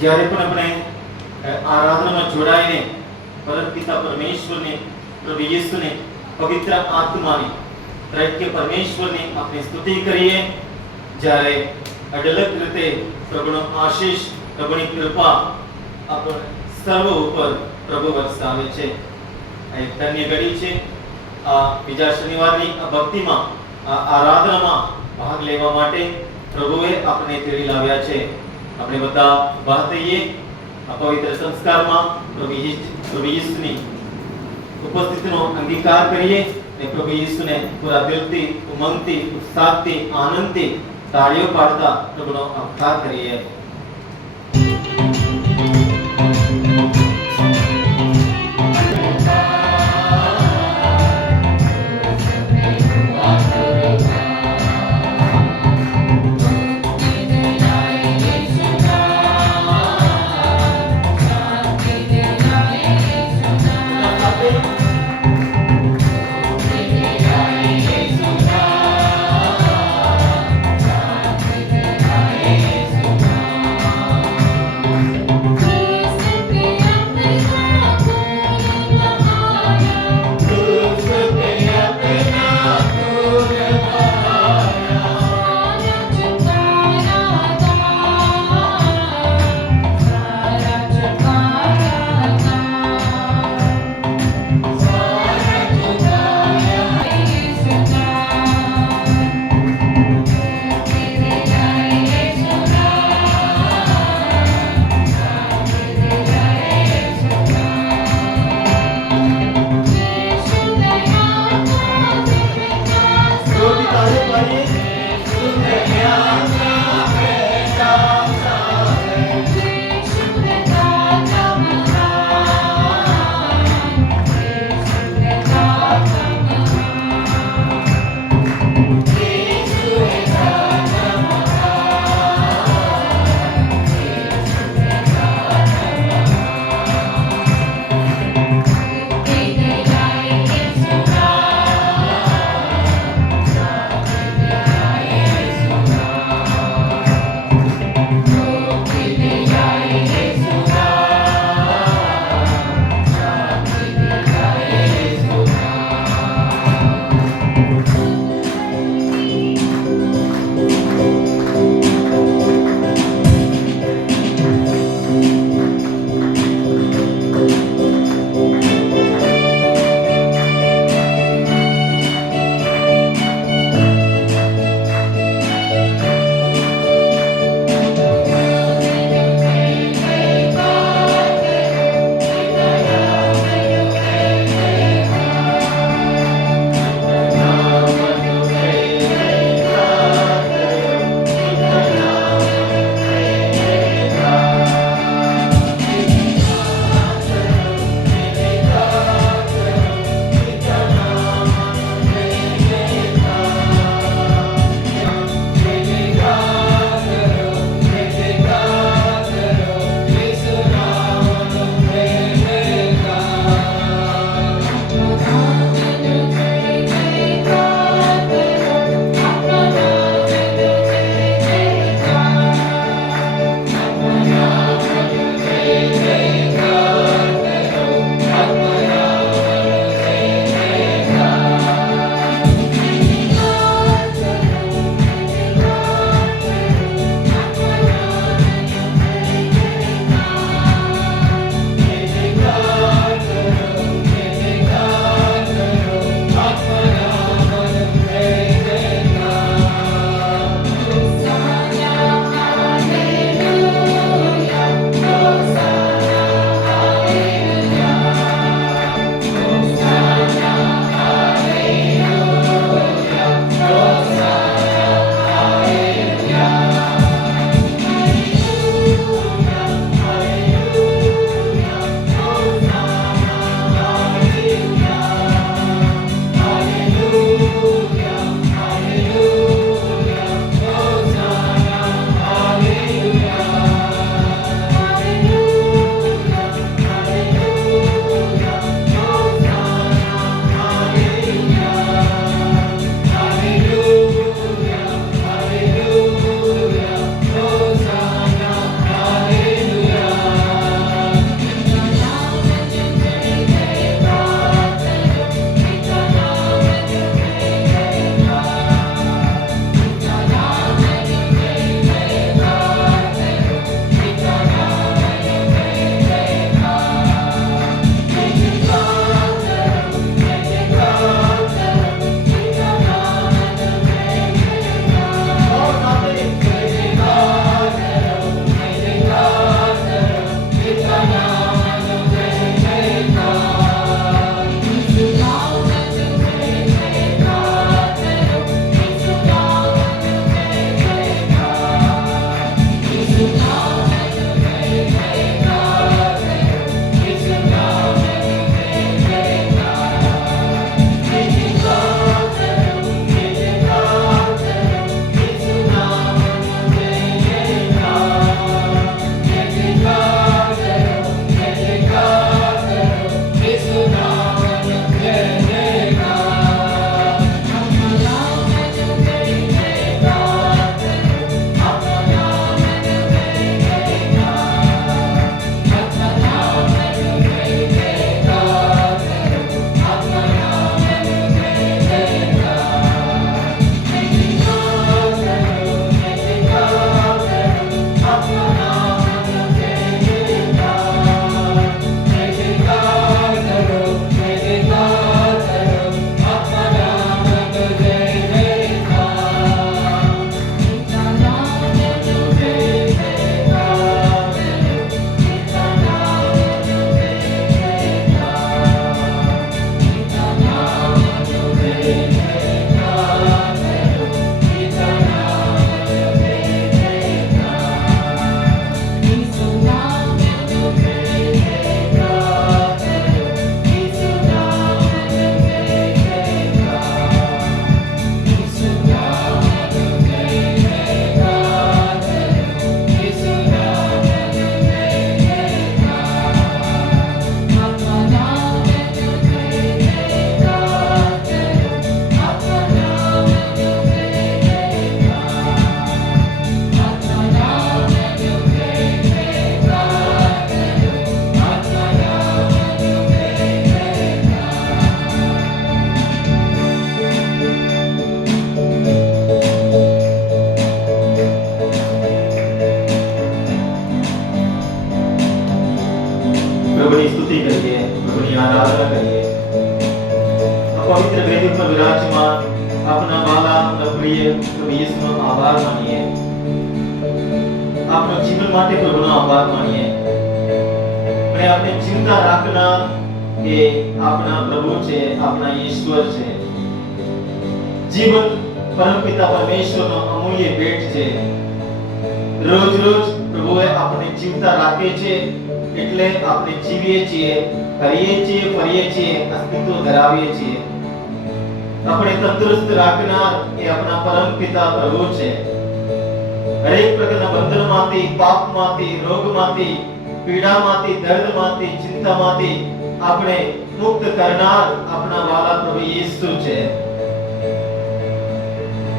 જ્યારે પણ આપણે આરાધનામાં જોડાઈને પરમ પિતા પરમેશ્વરને, પ્રભુ ઈસુને, પવિત્ર આત્માની ત્રૈક્ય પરમેશ્વરની આપણે સ્તુતિ કરીએ, જ્યારે અઢળક રીતે પ્રભુનો આશીષ, પ્રભુની કૃપા આપણા સર્વ ઉપર પ્રભુ વરસાવે છે. આ એક ધન્ય ઘડી છે. આ બીજા શનિવારની આ ભક્તિમાં, આ આરાધનામાં ભાગ લેવા માટે પ્રભુએ આપણે તેડી લાવ્યા છે. આપણે બધા ઉભા થઈએ, આ પવિત્ર સંસ્કારમાં પ્રભુ ઈસુની ઉપસ્થિતિનો અંગીકાર કરીએ અને પ્રભુ ઈસુને પૂરા દિલથી, ઉમંગથી, ઉત્સાહથી, આનંદથી તાળીઓ પાડતા પ્રભુનો આભાર કરીએ. Yes, આપણા જીવન માટે પ્રભુનો આભાર માનીએ અને આપણે ચિંતા રાખનાર એ આપણા પ્રભુ છે, આપણા ઈશ્વર છે. જીવન પરમપિતા પરમેશ્વરનો અમૂલ્ય ભેટ છે. રોજ રોજ પ્રભુએ આપણે ચિંતા રાખે છે એટલે આપણે જીવીએ છીએ, કરીએ છીએ, ફરીએ છીએ, અસ્તિત્વ ધરાવીએ છીએ. આપણે તંદુરસ્ત રાખનાર એ આપણા પરમપિતા પ્રભુ છે. હરેક પ્રકારના બંધનમાંથી, પાપમાંથી, રોગમાંથી, પીડામાંથી, દર્દમાંથી, ચિંતામાંથી આપણે મુક્ત કરનાર આપણા વાલા પ્રભુ યેસુ છે.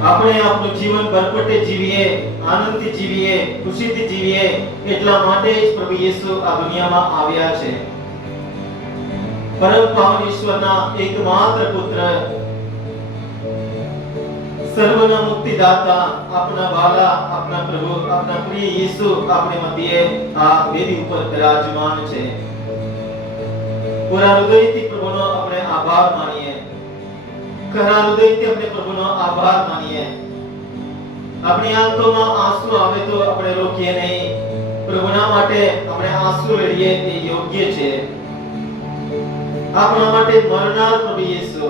આપણે આપણું જીવન ભરપટે જીવીએ, આનંદથી જીવીએ, ખુશીથી જીવીએ એટલા માટે જ પ્રભુ યેસુ આ દુનિયામાં આવ્યા છે. પરમ પાવન ઈશ્વરના એકમાત્ર પુત્ર, સર્વના મુક્તિદાતા આપણા વાલા, આપણા પ્રભુ, આપણા પ્રિય યેસુ આપણે મધ્યે આ વેદી ઉપર બિરાજમાન છે. પૂરા હૃદયથી પ્રભુનો આપણે આભાર માનીએ, ખરા હૃદયથી આપણે પ્રભુનો આભાર માનીએ. આપણી આંખોમાં આંસુ આવે તો આપણે રોકીએ નહીં. પ્રભુના માટે આપણે આંસુ રેડીએ તે યોગ્ય છે. આપણા માટે મરનાર પ્રભુ યેસુ,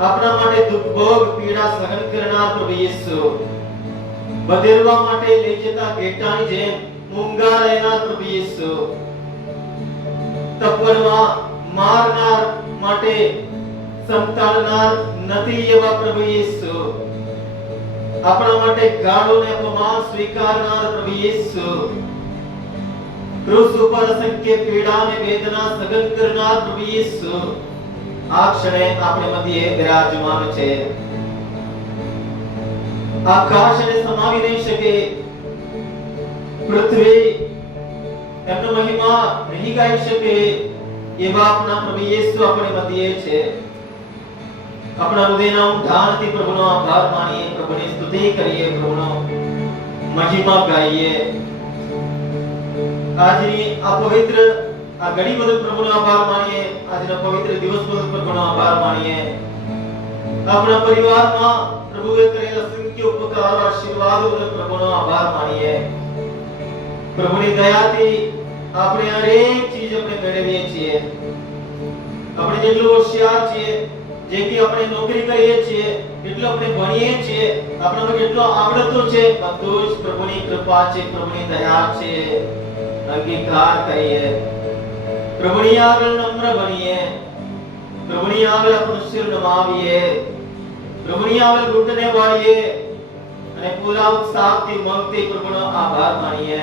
આપણા માટે દુઃખ ભોગ પીડા સહન કરનાર પ્રભુ યેસુ, બદલવા માટે લઈ જતા ઘેટાની જેમ મૂંગા રહેનાર પ્રભુ યેસુ, તપવામાં મારનાર માટે સંતાડનાર નથી એવા પ્રભુ યેસુ, આપણા માટે ગાળોને અપમાન સ્વીકારનાર પ્રભુ યેસુ, ક્રૂસ ઉપર અસંખ્ય પીડા અને વેદના સહન કરનાર પ્રભુ યેસુ આ ક્ષણે આપણે મધ્યે બિરાજમાન છે. આકાશને સમાવી નહીં શકે, પૃથ્વી એમનો મહિમા નહીં ગાઈ શકે એવા આપણા પ્રભુ યેસુ આપણી મધ્યે છે. આપણા હૃદયના ઊંડાણથી પ્રભુનો આભાર માનીએ, પ્રભુની સ્તુતિ કરીએ, પ્રભુનો મહિમા ગાઈએ. આજની આ પવિત્ર આ ઘડી બદલ પ્રભુનો આભાર માનીએ. આજના પવિત્ર દિવસ બદલ પ્રભુનો આભાર માનીએ. આપણા પરિવારમાં પ્રભુએ કરેલા અસંખ્ય ઉપકાર આશીર્વાદો બદલ પ્રભુનો આભાર માનીએ. પ્રભુની દયાથી આપણે હરેક ચીજ આપણે મેળવીએ છીએ. આપણે જેટલું હોશિયાર છીએ, જેથી આપણે નોકરી કરીએ છીએ, એટલું આપણે ભણીએ છીએ, આપણામાં કેટલો આવડતો છે, બધું જ પ્રભુની કૃપા છે, પ્રભુની દયા છે. અંગીકાર કરીએ, પ્રભુની આગળ નમ્ર બનીએ, પ્રભુની આગળ આપણું શિર નમાવીએ, પ્રભુની આગળ ઘૂંટણે વાળીએ અને પૂરા ઉત્સાહથી મનથી પ્રભુનો આભાર માનીએ.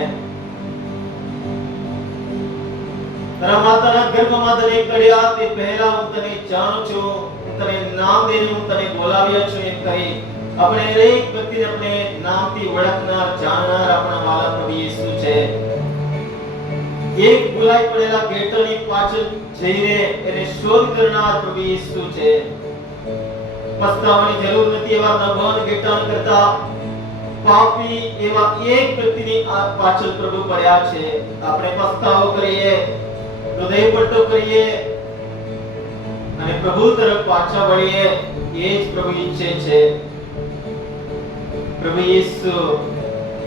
તારા માતાના ગર્ભમાં તને કળ્યા તે પહેલા હું તને જાણું છું, હું તને નામ દઈને હું તને બોલાવ્યા છું એમ કહી આપણે દરેક વ્યક્તિને આપણે નામથી ઓળખનાર, જાણનાર આપણા વાલા પ્રભુ યેસુ છે. એક ભૂલાઈ પડેલા ઘેટાની પાછળ જઈને એને શોધ કરનાર પ્રભુ યેસુ છે. પસ્તાવાની જરૂર નથી એવા નવાન ઘેટાન કરતા પાપી એવા એક વ્યક્તિની પાછળ પ્રભુ પડ્યા છે. આપણે પસ્તાવો કરીએ, હૃદય પલટો કરીએ અને પ્રભુ તરફ પાછા વળીએ, એ જ પ્રભુ ઈચ્છે છે. પ્રભુ યેસુ,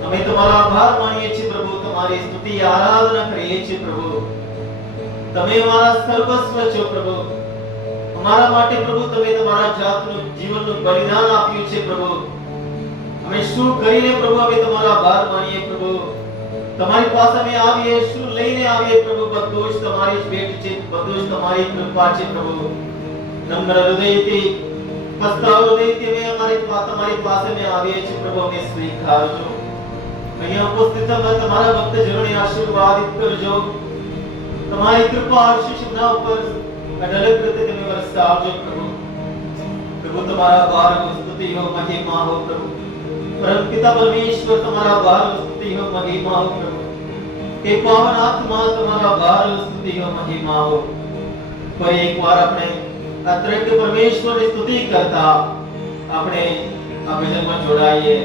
અમે તમારો આભાર માનીએ છીએ પ્રભુ, તમારી સ્તુતિ આરાધના કરીએ છીએ પ્રભુ. તમે અમારા સર્વસ્વ છો પ્રભુ. અમારા માટે પ્રભુ તમે તમારા જાતનું જીવનનું બલિદાન આપ્યું છે પ્રભુ. અમે શું કરીને પ્રભુ અમે તમારો આભાર માનીએ પ્રભુ. તમારી પાસે અમે આવીએ, શું લઈને આવીએ પ્રભુ, બધું જ તમારી જ ભેટ છે, બધું જ તમારી કૃપા છે પ્રભુ. નમ્ર હૃદયથી, પસ્તાવ હૃદયથી અમે તમારી પાસે અમે આવીએ છીએ પ્રભુ, અમને સ્વીકારજો. અહીંયા ઉપસ્થિત તમારા ભક્તજનોને આશીર્વાદિત કરજો. તમારી કૃપા આશીષ ના ઉપર અઢળક રીતે તમે વરસાવજો પ્રભુ. પ્રભુ તમારા આભાર સ્તુતિ હો, મહિમા હો પ્રભુ. પરમપિતા પરમેશ્વર તમારા આભાર સ્તુતિ હો, મહિમા હો પ્રભુ. હે પાવન આત્મા તમારા આભાર સ્તુતિ હો, મહિમા હો. ફરી એકવાર આપણે આ ત્રણ પરમેશ્વરની સ્તુતિ કરતા આપણે આ ભજનમાં જોડાઈએ.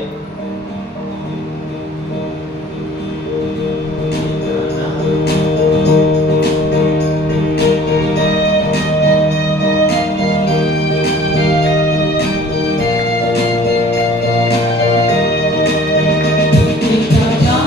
Jaga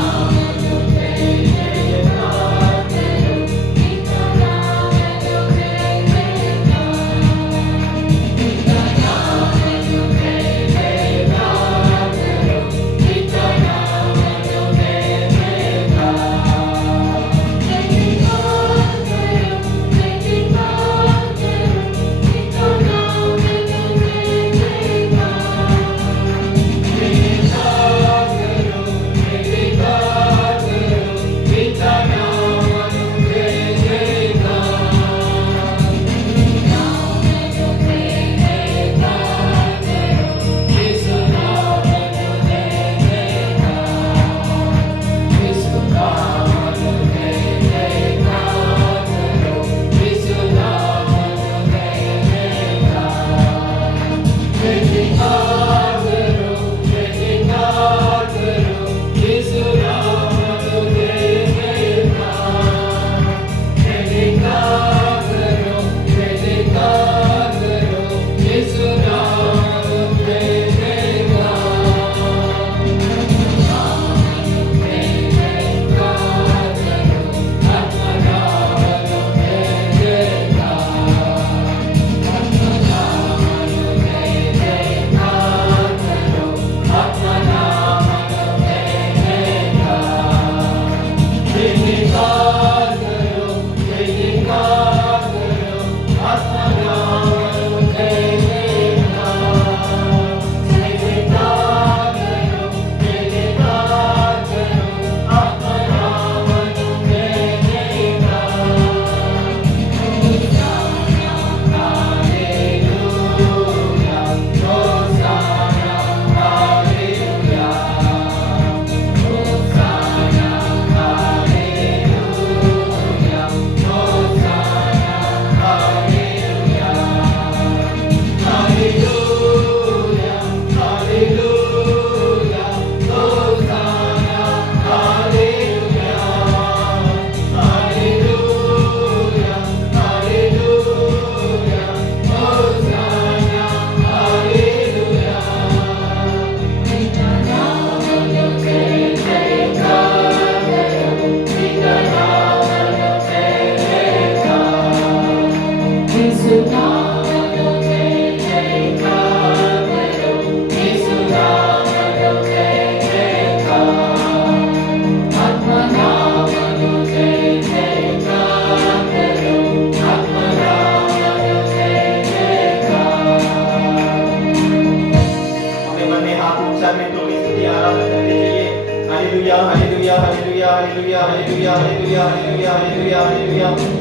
hallelujah hallelujah hallelujah hallelujah hallelujah hallelujah hallelujah hallelujah hallelujah hallelujah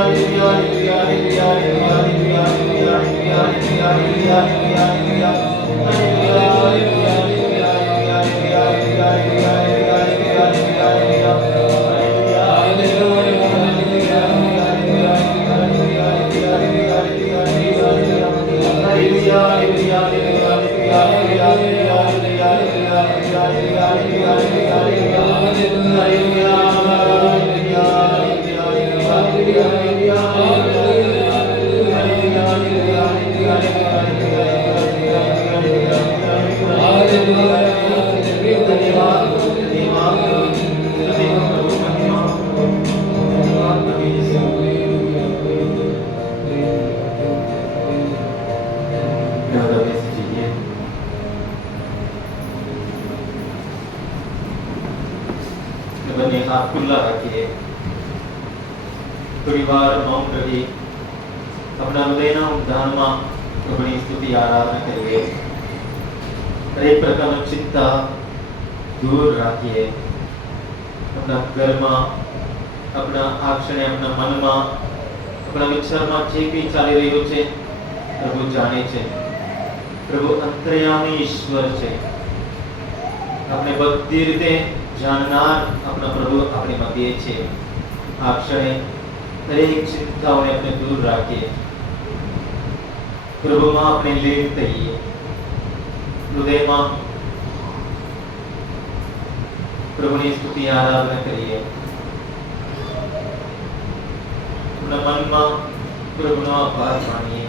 hallelujah hallelujah hallelujah hallelujah hallelujah hallelujah hallelujah hallelujah બંને હાથ ખુલ્લા રાખીએ, થોડી વાર મૌન રહી આપણા હૃદયના ઉદ્ધારમાં પ્રભુની સ્તુતિ આરાધના કરીએ. દરેક પ્રકારની ચિંતા દૂર રાખીએ. આપણા ઘરમાં, આપણા આ ક્ષણે આપણા મનમાં, આપણા વિચારમાં જે કંઈ ચાલી રહ્યું છે પ્રભુ જાણે છે. પ્રભુ અંતર્યામી ઈશ્વર છે. આપણે બધી રીતે જાણનાર આપણા પ્રભુ આપણી મધ્યે છે. આ ક્ષણે દરેક ચિંતાઓને આપણે દૂર રાખીએ. પ્રભુમાં આપણે લીન થઈએ. હૃદયમાં પ્રભુની સ્તુતિ આરાધના કરીએ. આપણા મનમાં પ્રભુનો આભાર માનીએ.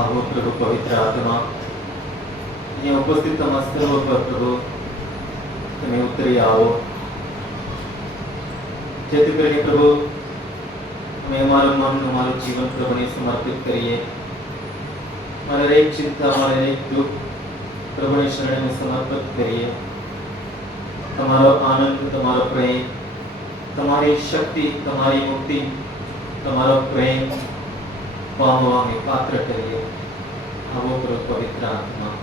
આવો પ્રભુ પવિત્ર આત્મા, અહીંયા ઉપસ્થિત તમારા સર્વ પર પ્રભુ તમે ઉતરી આવો, જેથી કરીને પ્રભુ અમે અમારું મન, અમારું જીવન પ્રભુને સમર્પિત કરીએ. મારે દરેક ચિંતા, મારે દરેક દુઃખ પ્રભુની શરણે સમર્પિત કરીએ. તમારો આનંદ, તમારો પ્રેમ, તમારી શક્તિ, તમારી મુક્તિ, તમારો પ્રેમ પામવા અમે પાત્ર કરીએ. આવો પ્રભુ પવિત્ર આત્મા.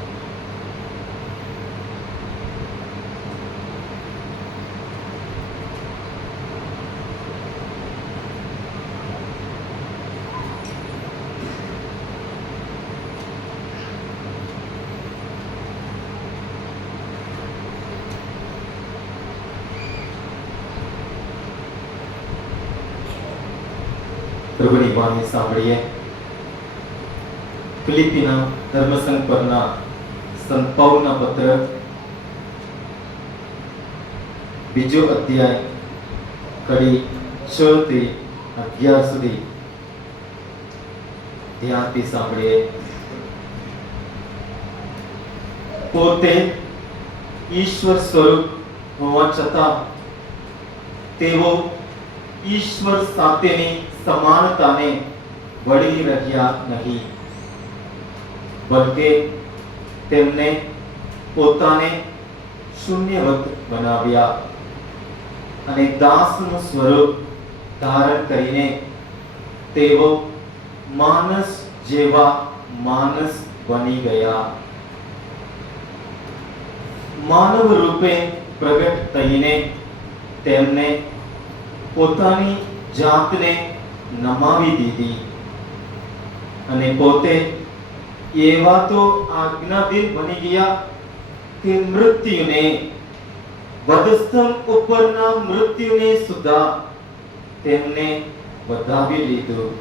પ્રભુની વાણી સાંભળીએ. ફિલિપીના ધર્મસંઘ પરના સંત પૌલના પત્ર, બીજો અધ્યાય, કડી 6 થી 11 સુધી ધ્યાનથી સાંભળીએ. પોતે ઈશ્વર સ્વરૂપ હોવા છતાં તેઓ ઈશ્વર સાથેની સમાનતાને વળી રહ્યા નહીં, બલકે તેમને પોતાને શૂન્યવત બનાવ્યા અને દાસનું સ્વરૂપ ધારણ કરીને તેઓ માનસ જેવા માનસ બની ગયા. માનવ રૂપે પ્રગટ થઈને તેમને પોતાની જાતને નમાવી દીધી અને પોતે એવા તો આજ્ઞાધીન બની ગયા કે મૃત્યુને, વધસ્તંભ ઉપરના મૃત્યુને સુદ્ધા તેમને વધાવી લીધું.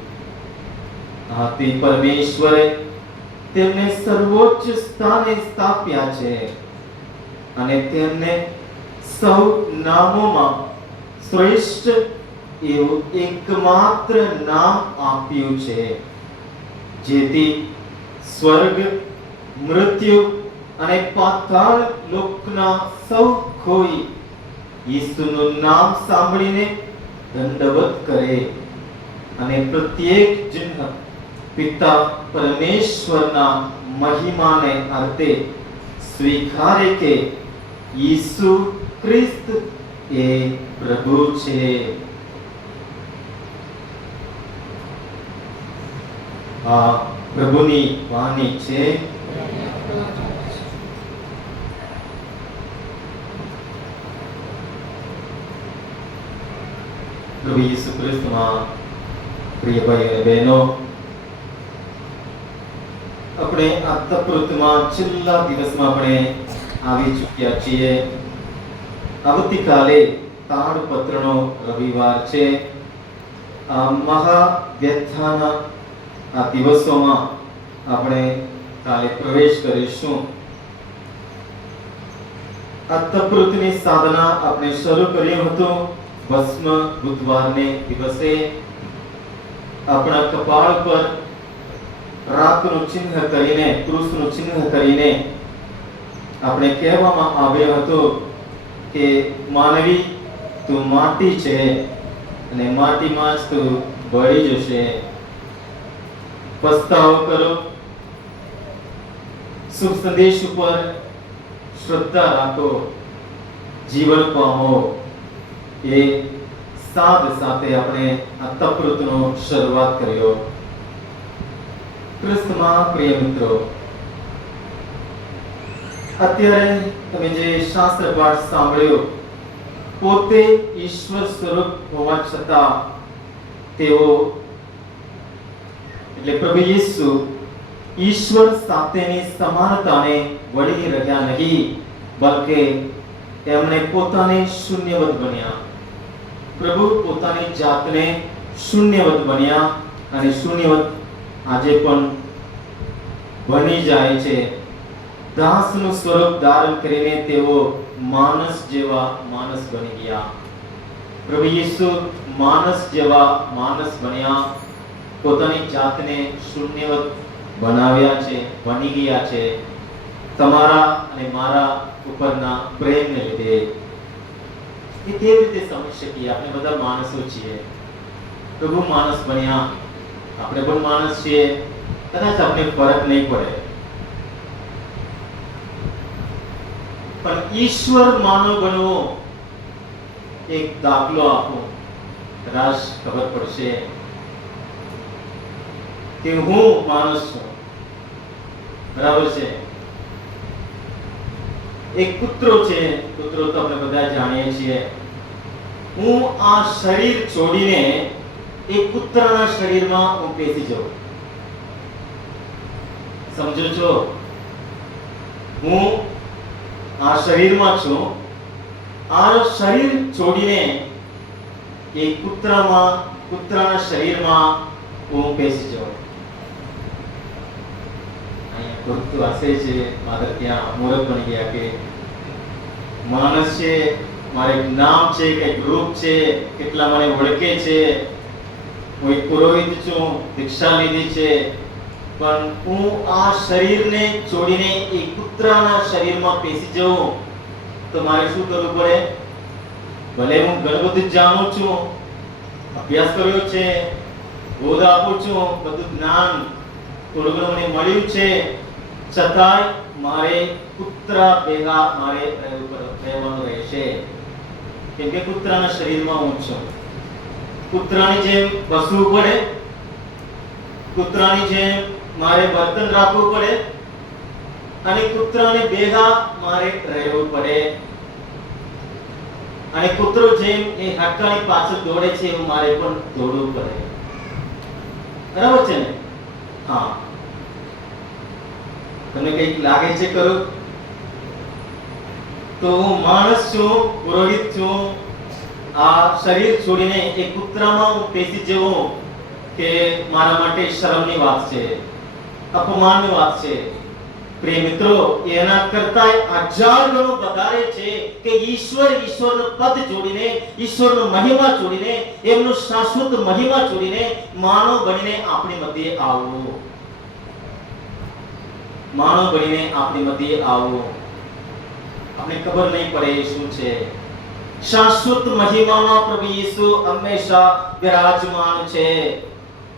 આથી પરમેશ્વરે તેમને સર્વોચ્ચ સ્થાને સ્થાપ્યા છે અને તેમને સૌ નામોમાં શ્રેષ્ઠ એવું એકમાત્ર નામ આપ્યું છે, જેથી સ્વર્ગ, મૃત્યુ અને પાતાળ લોકના સૌ કોઈ ઈસુનું નામ સાંભળીને દંડવત કરે અને પ્રત્યેક જન પિતા પરમેશ્વરના મહિમાને અર્થે સ્વીકારે કે ઈસુ ખ્રિસ્ત એ પ્રભુ છે. આ પ્રભુની વાણી છે. પ્રભુ ઈસુ ખ્રિસ્તમાં પ્રિય ભાઈઓ અને બહેનો, આપણે આ તપૃતમાં છેલ્લા દિવસમાં આપણે આવી ચૂક્યા છીએ. આવતીકાલે તાડપત્રનો રવિવાર છે. આ મહાવ્યથાના આ દિવસોમાં આપણે કાલે પ્રવેશ કરીશું. આ તપૃતની સાધના આપણે શરૂ કર્યું હતું ભસ્મ બુધવારને દિવસે. આપણા કપાળ પર રાતનું ચિહ્ન કરીને, ક્રૂસનું ચિહ્ન કરીને આપણે કહેવામાં આવ્યો હતો કે માનવી તું માટી છે અને માટીમાં જ તું ભળી જશે. પસ્તાવો કરો, શુભ સંદેશ ઉપર શ્રદ્ધા રાખો, જીવન પામો. એ સાદ સાથે આપણે આ તપૃતનો શરૂઆત કર્યો. ક્રિસ્તમાં પ્રિય મિત્રો, અત્યારે તમે જે શાસ્ત્ર પાઠ સાંભળ્યો, પોતે ઈશ્વર સ્વરૂપ હોવા છતાં તેઓ એટલે પ્રભુ ઈસુ ઈશ્વર સાથેની સમાનતાને વળી રહ્યા નહીં, બલકે તેમણે પોતાને શૂન્યવત બન્યા. પ્રભુ પોતાની જાતને શૂન્યવત બન્યા અને શૂન્યવત આજે પણ બની જાય છે. દાસનું સ્વરૂપ ધારણ કરીને તેઓ માણસ જેવા માણસ બની ગયા. પ્રભુ ઈસુ માણસ જેવા માણસ બન્યા, પોતાની જાતને શૂન્યવત બનાવ્યા છે, બની ગયા છે તમારા અને મારા ઉપરના પ્રેમને લીધે. એ કેવી રીતે સમજી શકીએ? આપણે બધા માણસો છીએ. પ્રભુ માણસ બન્યા, આપણે પણ માણસ છીએ. કદાચ આપણે ફરક નહીં પડે, પણ ઈશ્વર માનવ બનવો એક દાખલો આપો, કદાચ ખબર પડશે કે હું માણસ છું. બરાબર છે? એક કૂતરો છે, કૂતરો તો આપણે બધા જાણીએ છીએ. હું આ શરીર છોડીને એક કૂતરાના શરીરમાં હું બેસી જાઉં. સમજો છો? હું આ શરીરમાં છું, આ શરીર છોડીને એક કૂતરાના શરીરમાં હું બેસી જાઉં. અહીંયા કૂતરું હસે છે, મારે ત્યાં મૂર્ખ બની ગયા કે માણસ છે, મારે એક નામ છે, કંઈક રૂપ છે, કેટલા મને ઓળખે છે, હું એક પુરોહિત છું, દીક્ષા લીધી છે, પણ હું આ શરીરને છોડીને એક કૂતરાના શરીરમાં બેસી જાઉં તો મારે શું કરવું પડે? ભલે હું ઘણું બધું જાણું છું, અભ્યાસ કર્યો છે, બોધ આપું છું, બધું જ્ઞાન થોડું ઘણું મને મળ્યું છે, છતાંય મારે કૂતરા ભેગા મારે રહેવાનું રહેશે, કેમ કે કૂતરાના શરીરમાં હું છું. કૂતરાની જેમ બસવું પડે, કૂતરાની જેમ મારે વર્તન રાખવું પડે અને કૂતરાને ભેગા મારે રહેવું પડે. અને કૂતરો જેમ એ હાડકાની પાછળ દોડે છે એવું મારે પણ દોડવું પડે. બરાબર છે ને? હા. તમને કંઈક લાગે છે ખરું? તો હું માણસ છું, પુરોહિત છું, આ શરીર છોડીને એક કૂતરામાં હું બેસી જવું કે મારા માટે શરમની વાત છે, અપમાનની વાત છે. પ્રિય મિત્રો, એના કરતા 1000 ગણું વધારે છે કે ઈશ્વરનું પદ જોડીને, ઈશ્વરનો મહિમા જોડીને, એમનું શાશ્વત મહિમા જોડીને માનવ બનીને આપણી મધ્યે આવવું. માનવ બનીને આપણી મધ્યે આવવું. આપણે ખબર નહીં પડે એ શું છે. શાશ્વત મહિમામાં પ્રભુ ઈસુ હંમેશા વિરાજમાન છે.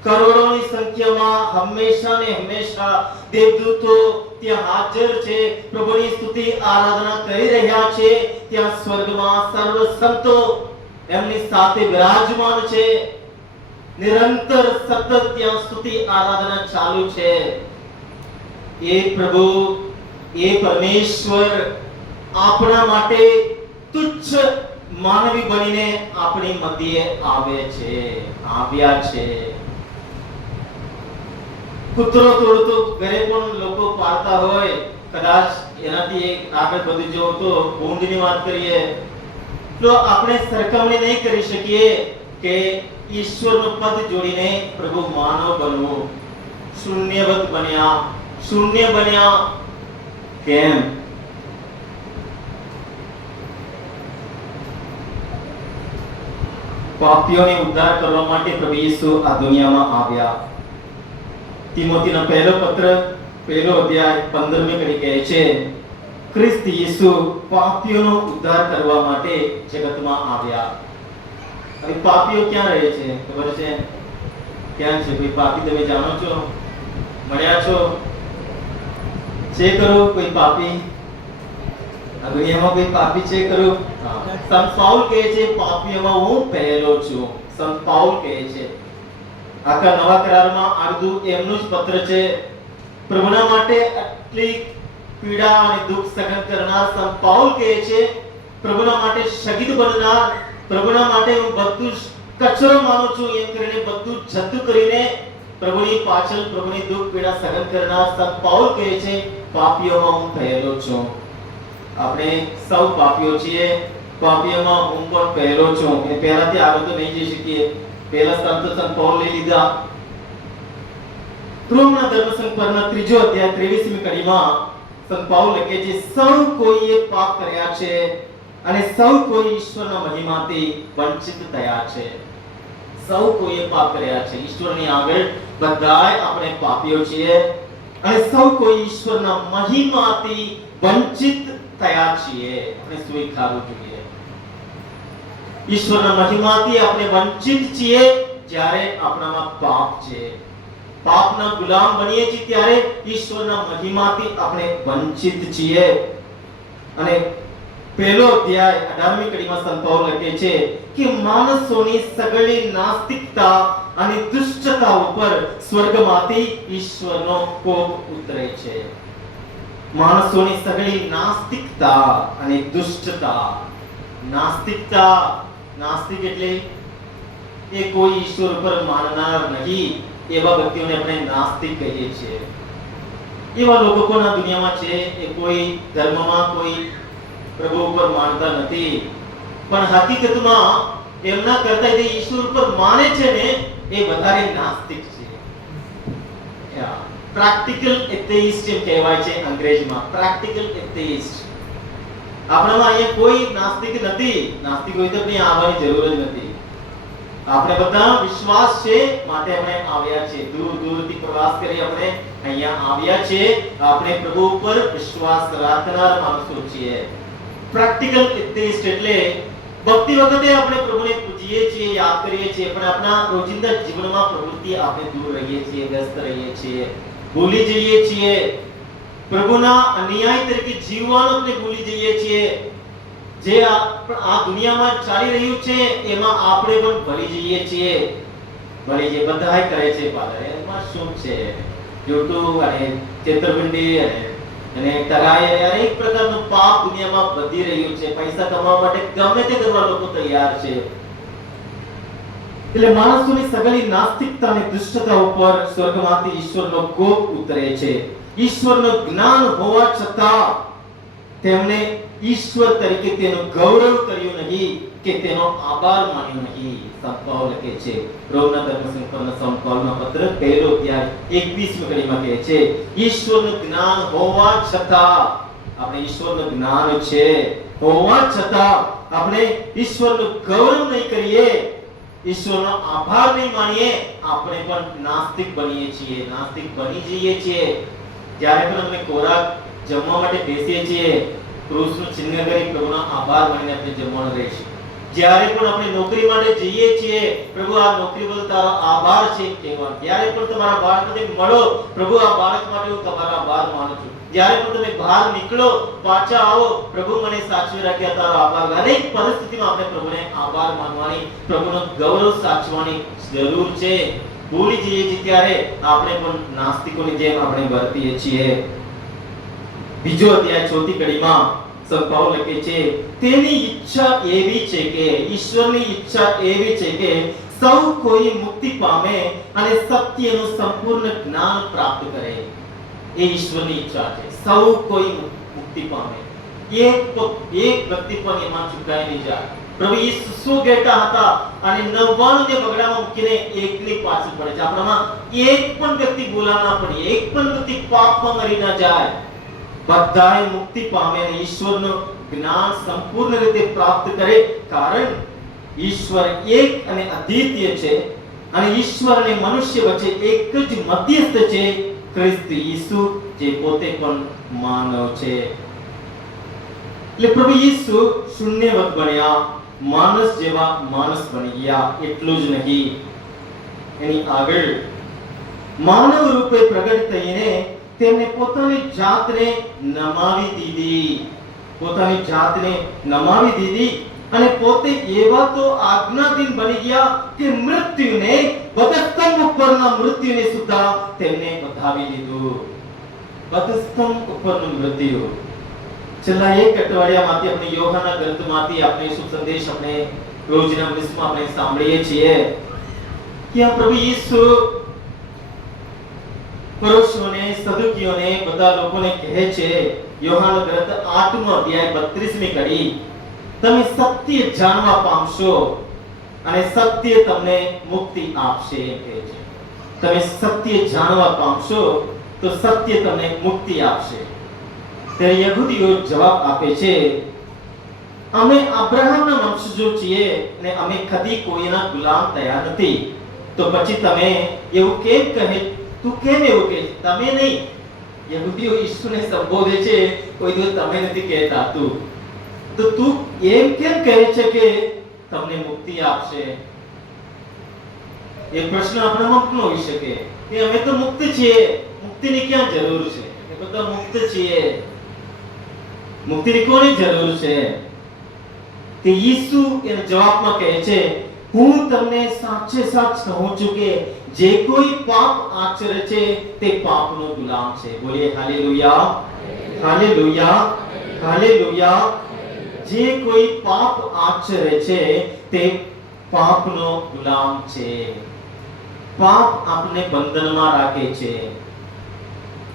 કરોડોની સંખ્યામાં હંમેશા ને હંમેશા દેવદૂતો ત્યાં હાજર છે. પ્રભુની સ્તુતિ આરાધના કરી રહ્યા છે. ત્યાં સ્વર્ગમાં સર્વ સંતો એમની સાથે વિરાજમાન છે. નિરંતર સતત ત્યાં સ્તુતિ આરાધના ચાલુ છે. એ પ્રભુ, એ પરમેશ્વર આપણા માટે તુચ્છ માનવી બનીને આપણી મધ્યે આવ્યા છે. કૂતરો તોડતો ઘરે પણ લોકો પાળતા હોય, કદાચ એનાથી એક આગળ વધી જવું તો ભૂંડની વાત કરીએ તો આપણે સરખામણી નહીં કરી શકીએ કે ઈશ્વરનું પદ જોડીને પ્રભુ માનવ બનવું. શૂન્ય બન્યા કેમ? પાપીઓને ઉદ્ધાર કરવા માટે પ્રભુ ઈસુ આ દુનિયામાં આવ્યા. તિમોથીનો પહેલો પત્ર, પહેલો અધ્યાય 15મી કડી કહે છે, ખ્રિસ્ત ઈસુ પાપીઓનો ઉદ્ધાર કરવા માટે જગતમાં આવ્યા. હવે પાપીઓ ક્યાં રહે છે ખબર છે? ક્યાં છે કોઈ પાપી? તમે જાણો છો? મળ્યા છો? છે કરો કોઈ પાપી? આ દુનિયામાં કોઈ પાપી છે કરો? સંત પાઉલ કહે છે પાપીઓમાં હું પહેલો છું. સંત પાઉલ કહે છે. આખા નવા કરારમાં અડધું એમનું જ પત્ર છે. પ્રભુના માટે આટલી પીડા અને દુઃખ સહન કરનાર સંત પાઉલ કહે છે, પ્રભુના માટે શહીદ બનનાર, પ્રભુના માટે હું બધું કચરો માનું છું એમ કરીને બધું જતું કરીને પ્રભુની પાછળ પ્રભુની દુઃખ પીડા સહન કરનાર સંત પાઉલ કહે છે પાપીઓમાં હું પહેલો છું. આપણે સૌ પાપીઓ છીએ. પાપીઓમાં હું પણ પહેલો છું. એ પહેલાથી આગળ તો નહીં જઈ શકીએ. પહેલા સ્થાન તો સંત પાઉલ લઈ લીધા. રોમના ધર્મસંઘ પરના 3જો અધ્યાય 23મી કડીમાં સંત પાઉલ લખે છે, સૌ કોઈએ પાપ કર્યા છે અને સૌ કોઈ ઈશ્વરના મહિમાથી વંચિત થયા છે. સૌ કોઈએ પાપ કર્યા છે. ઈશ્વરની આગળ બધાય આપણે પાપીઓ છીએ અને સૌ કોઈ ઈશ્વરના મહિમાથી વંચિત થયા છીએ. આપણે સ્વીકારવું જોઈએ. ઈશ્વરના મહિમાથી આપણે વંચિત છીએ જ્યારે આપણામાં પાપ છે. પાપના ગુલામ બનીએ છીએ ત્યારે ઈશ્વરના મહિમાથી આપણે વંચિત છીએ. અને પહેલો અધ્યાય 18મી કડીમાં સંત પાઉલ લખે છે કે માણસોની સગળી નાસ્તિકતા અને દુષ્ટતા ઉપર સ્વર્ગમાંથી ઈશ્વરનો કોપ ઉતરે છે. માણસોની સગળી નાસ્તિકતા અને દુષ્ટતા. નાસ્તિક એટલે એ કોઈ ઈશ્વર ઉપર માનનાર નહીં, એવા વ્યક્તિઓને આપણે નાસ્તિક કહીએ છીએ. એવા લોકો પણ આ દુનિયામાં છે. એ કોઈ ધર્મમાં કોઈ પ્રભુ ઉપર માનતા નથી, પણ હકીકતમાં એમના કરતા જે ઈશ્વર ઉપર માને છે ને એ વધારે નાસ્તિક છે. પ્રેક્ટિકલ એથેઇસ્ટ કહેવાય છે અંગ્રેજીમાં. પ્રેક્ટિકલ એથેઇસ્ટ. આપણામાં અહીંયા કોઈ નાસ્તિક નથી. નાસ્તિક હોય તો આપણે આવવાની જરૂર જ નથી. આપણે બધા વિશ્વાસ છે માટે આપણે આવ્યા છે. દૂર દૂરથી પ્રવાસ કરી આપણે અહીંયા આવ્યા છે. આપણે પ્રભુ ઉપર વિશ્વાસ રાખનાર માણસો છીએ. પ્રેક્ટિકલ એથેઇસ્ટ એટલે ભક્તિ વખતે આપણે પ્રભુને પૂજીએ છીએ, યાદ કરીએ છીએ, પણ આપણા રોજિંદા જીવનમાં પ્રવૃત્તિ આપણે દૂર રહીએ છીએ, વ્યસ્ત રહીએ છીએ, ભૂલી જઈએ છીએ. પ્રભુના અન્યાય તરીકે જીવવાનું આપણે ભૂલી જઈએ છીએ. જે આ દુનિયામાં ચાલી રહ્યું છે એમાં આપણે પણ ભળી જઈએ છીએ. બધાય કરે છે. એમાં શું છે? YouTube અને છેતરપિંડી અને તરાઈ એક પ્રકારનું પાપ દુનિયામાં વધી રહ્યું છે. પૈસા કમાવા માટે ગમે તે કરવા લોકો તૈયાર છે. એટલે માણસોની સગળી નાસ્તિકતા અને દુષ્ટતા ઉપર સ્વર્ગમાંથી ઈશ્વરનો કોપ ઉતરે છે. ઈશ્વરનું જ્ઞાન હોવા છતાં તેમણે ઈશ્વર તરીકે તેનું ગૌરવ કર્યું નહીં, કે તેનો આભાર માન્યો નહીં. સંત પાઉલ લખે છે રોમના ધર્મસંકલનના સંત પાઉલનો પત્ર 1 અધ્યાય 21મી કડીમાં કહે છે, ઈશ્વરનું જ્ઞાન હોવા છતાં, આપણે ઈશ્વરનું જ્ઞાન છે હોવા છતાં આપણે ઈશ્વરનું ગૌરવ નહીં કરીએ, ઈશ્વરનો આભાર નહીં માનીએ, આપણે પણ નાસ્તિક બનીએ છીએ, નાસ્તિક બની જઈએ છીએ. જ્યારે પણ અમે ખોરાક જમવા માટે બેસીએ છીએ, ક્રુસનું ચિહ્ન કરી પ્રભુનો આભાર માનીને આપણે જમવાનું રહેશે. જ્યારે પણ આપણે નોકરી માટે જઈએ છીએ, પ્રભુ આ નોકરી બદલ તારો આભાર છે કહેવાનું. જ્યારે પણ તમારા બાળકને મળો, પ્રભુ આ બાળક માટે હું તમારો આભાર માનું છું. જ્યારે પણ તમે બહાર નીકળો, પાછા આવો, પ્રભુ મને સાચવી રાખ્યા, તારો આભાર. દરેક પરિસ્થિતિમાં આપણે પ્રભુને આભાર માનવાની, પ્રભુનો ગૌરવ સાચવવાની જરૂર છે. ભૂલી જઈએ છીએ ત્યારે આપણે પણ નાસ્તિકોની જેમ આપણે વર્તીએ છીએ. બીજો અધ્યાય 4મી કડીમાં સંત પાઉલ લખે છે, તેની ઈચ્છા એવી છે કે, ઈશ્વરની ઈચ્છા એવી છે કે સૌ કોઈ મુક્તિ પામે અને સત્યનું સંપૂર્ણ જ્ઞાન પ્રાપ્ત કરે. એ ઈશ્વરની ઈચ્છા છે, સૌ કોઈ મુક્તિ પામે. એક વ્યક્તિ પણ એમાં ચૂકાઈ નહીં જાય. પ્રભુ ઈસુ 100 ઘેટા હતા અને 99 ને બગડામાં મૂકીને એકની પાછળ પડે છે. આપણામાં એક પણ વ્યક્તિ ભૂલા ના પડે, એક પણ વ્યક્તિ પાપમાં મરી ના જાય. બધાએ મુક્તિ પામે અને ઈશ્વરનું જ્ઞાન સંપૂર્ણ રીતે પ્રાપ્ત કરે. કારણ ઈશ્વર એક અને અદ્વિતીય છે અને ઈશ્વર અને મનુષ્ય વચ્ચે એક જ મધ્યસ્થ છે, ખ્રિસ્ત ઈસુ, જે પોતે પણ માનવ છે. એટલે પ્રભુ ઈસુ શૂન્યવત બન્યા, માણસ જેવા માણસ બની ગયા. એટલું જ નહીં, એની આગળ માનવ રૂપે પ્રગટ થઈને તેમને પોતાની જાતને નમાવી દીધી, પોતાની જાતને નમાવી દીધી અને પોતે એવા તો આજ્ઞાધીન બની ગયા કે મૃત્યુને, વધસ્તંભ ઉપરના મૃત્યુને સુદ્ધા તેમને વધાવી દીધું. વધસ્તંભ ઉપરનું મૃત્યુ. છેલ્લા એક અઠવાડિયામાંથી આપણે યોહાના ગ્રંથમાંથી આપણે શુભ સંદેશ આપણે રોજના મિસમાં આપણે સાંભળીએ છીએ કે આ પ્રભુ ઈસુ પરોશોને, સદુકીઓને, બધા લોકોને કહે છે, યોહાના ગ્રંથ 8મો અધ્યાય 32મી કડી, તમે સત્ય જાણવા પામશો અને સત્ય તમને મુક્તિ આપશે. એમ કહે છે, તમે સત્ય જાણવા પામશો તો સત્ય તમને મુક્તિ આપશે. ત્યારે યહૂદીઓ જવાબ આપે છે, અમે અબ્રાહમના વંશજો છીએ અને અમે કદી કોઈના ગુલામ થયા નથી. તો પછી તમે એવું કેમ કહે, તું કેમ એવું કહે? તમે નહીં, યહૂદીઓ ઈસુને સંબોધે છે, કોઈ દિવસ તમે નથી કહેતા તું. તો તું એમ કેમ કહે છે કે તમને મુક્તિ આપશે? એ પ્રશ્ન આપણામાં પણ હોઈ શકે કે અમે તો મુક્ત છીએ, મુક્તિની ક્યાં જરૂર છે? એ બધા મુક્ત છીએ, મુક્તિની કોની જરૂર છે? કે ઈસુ એના જવાબમાં કહે છે, હું તમને સાચે સાચ કહું છું કે જે કોઈ પાપ આચરે છે તે પાપનો ગુલામ છે. બોલીએ હાલેલુયા, હાલેલુયા, હાલેલુયા. જે કોઈ પાપ આચરે છે તે પાપનો ગુલામ છે. પાપ આપણને બંધનમાં રાખે છે.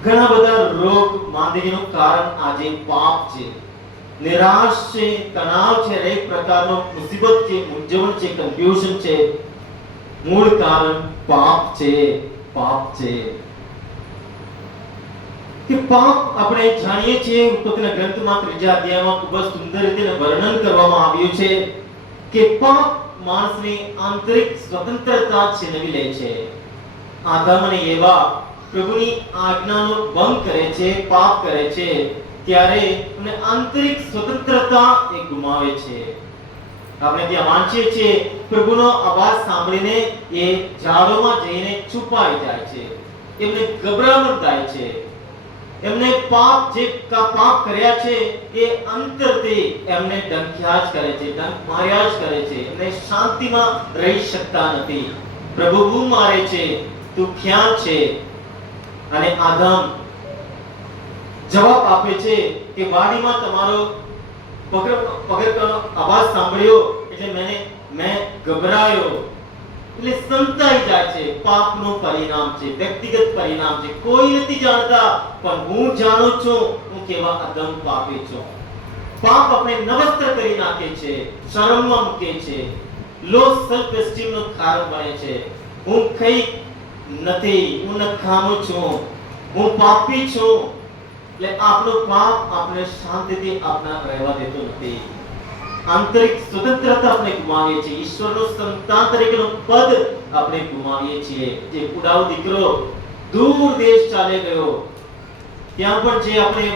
ઘણા બધા રોગ, માંદગીનું કારણ આજે પાપ છે. નિરાશ છે, તણાવ છે, એક પ્રકારનો મુસીબત છે, મૂંઝવણ છે, કન્ફ્યુઝન છે. મૂળ કારણ પાપ છે, પાપ છે. કે પાપ આપણે જાણીએ છીએ, ઉત્પત્તિના ગ્રંથમાં 3 અધ્યાયમાં ખૂબ જ સુંદર રીતે વર્ણન કરવામાં આવ્યું છે કે પાપ માણસની આંતરિક સ્વતંત્રતા છીનવી લે છે. આદમ અને એવા પ્રભુની આજ્ઞાનો ભંગ કરે છે, પાપ કરે છે, ત્યારે અને આંતરિક સ્વતંત્રતા એ ગુમાવે છે. આપણે ત્યાં વાંચીએ છીએ, પ્રભુનો અવાજ સાંભળીને એ ઝાડોમાં જઈને છુપાઈ જાય છે. એમને ગભરામણ થાય છે. એમને પાપ કર્યા છે એ અંતરથી એમને ડંખ્યા જ કરે છે, ડંખ માર્યા જ કરે છે. એમને શાંતિમાં રહી શકતા નથી. પ્રભુ બૂમ મારે છે, તું ક્યાં છે? અને આદમ જવાબ આપે છે કે વાડીમાં તમારો પગરખાનો અવાજ સાંભળ્યો એટલે મેં ગભરાયો. એટલે સંતાઈ જાય છે. પાપનું પરિણામ છે, વ્યક્તિગત પરિણામ છે. કોઈ નથી જાણતા, પણ હું જાણું છું હું કેવા અદમ પાપી છું. પાપ આપણે નવસ્ત્ર કરી નાખે છે, શરમમાં મૂકે છે, લો સેલ્ફ એસ્ટીમ નું કારણ બને છે. હું કઈ નથી, હું નકામો છું, હું પાપી છું. એટલે આપણો પાપ આપણે શાંતિથી આપના રહેવા દેતો નથી. આંતરિક સ્વતંત્રતા આપણે ગુમાવીએ છીએ, ઈશ્વરનો સંતાન તરીકેનો પદ આપણે ગુમાવીએ છીએ. જે ઉડાવ દીકરો દૂર દેશ ચાલે ગયો, ત્યાં પણ જે આપણે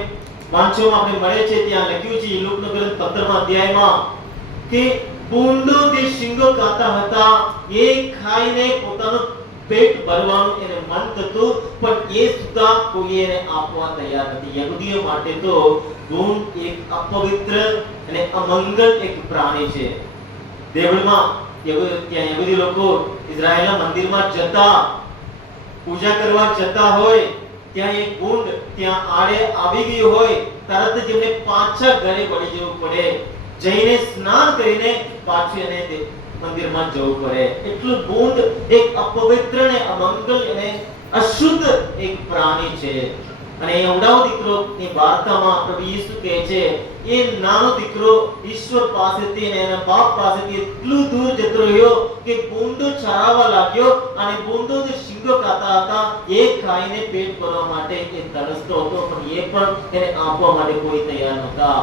વાંચવામાં આપણે મળે છે, ત્યાં લખ્યું છે લુકનો ગ્રંથ 15મા અધ્યાયમાં કે ભૂંડો તે શીંગો ખાતા હતા, એ ખાઈને પોતાનું પેટ ભરવાનું એને મન થતું, પણ એ સુદ્ધા કોઈ એને આપવા તૈયાર નથી. યહૂદીઓ માટે તો ભૂંડ એક અપવિત્ર અને અમંગલ એક પ્રાણી છે. દેવળમાં ત્યાં યહૂદી લોકો ઇઝરાયેલના મંદિરમાં જતા, પૂજા કરવા જતા હોય, ત્યાં એક ભૂંડ ત્યાં આડે આવી ગયું હોય, તરત જ એમને પાછા ઘરે વળી જવું પડે, જઈને સ્નાન કરીને પાછું એને મંદિરમાં જવું પડે. એટલું ભૂંડ એક અપવિત્ર અને અમંગલ અને અશુદ્ધ એક પ્રાણી છે. અને એ ઉડાવ દીકરોની વાર્તામાં પ્રભુ ઈસુ કહે છે, એ નાનો દીકરો ઈશ્વર પાસેથી અને એના બાપ પાસેથી એટલું દૂર જતો રહ્યો કે ભૂંડો ચરાવવા લાગ્યો, અને ભૂંડો જે શીંગો ખાતા હતા એ ખાઈને પેટ ભરવા માટે એ તરસતો હતો, પણ એ પણ એને આપવા માટે કોઈ તૈયાર નહોતા.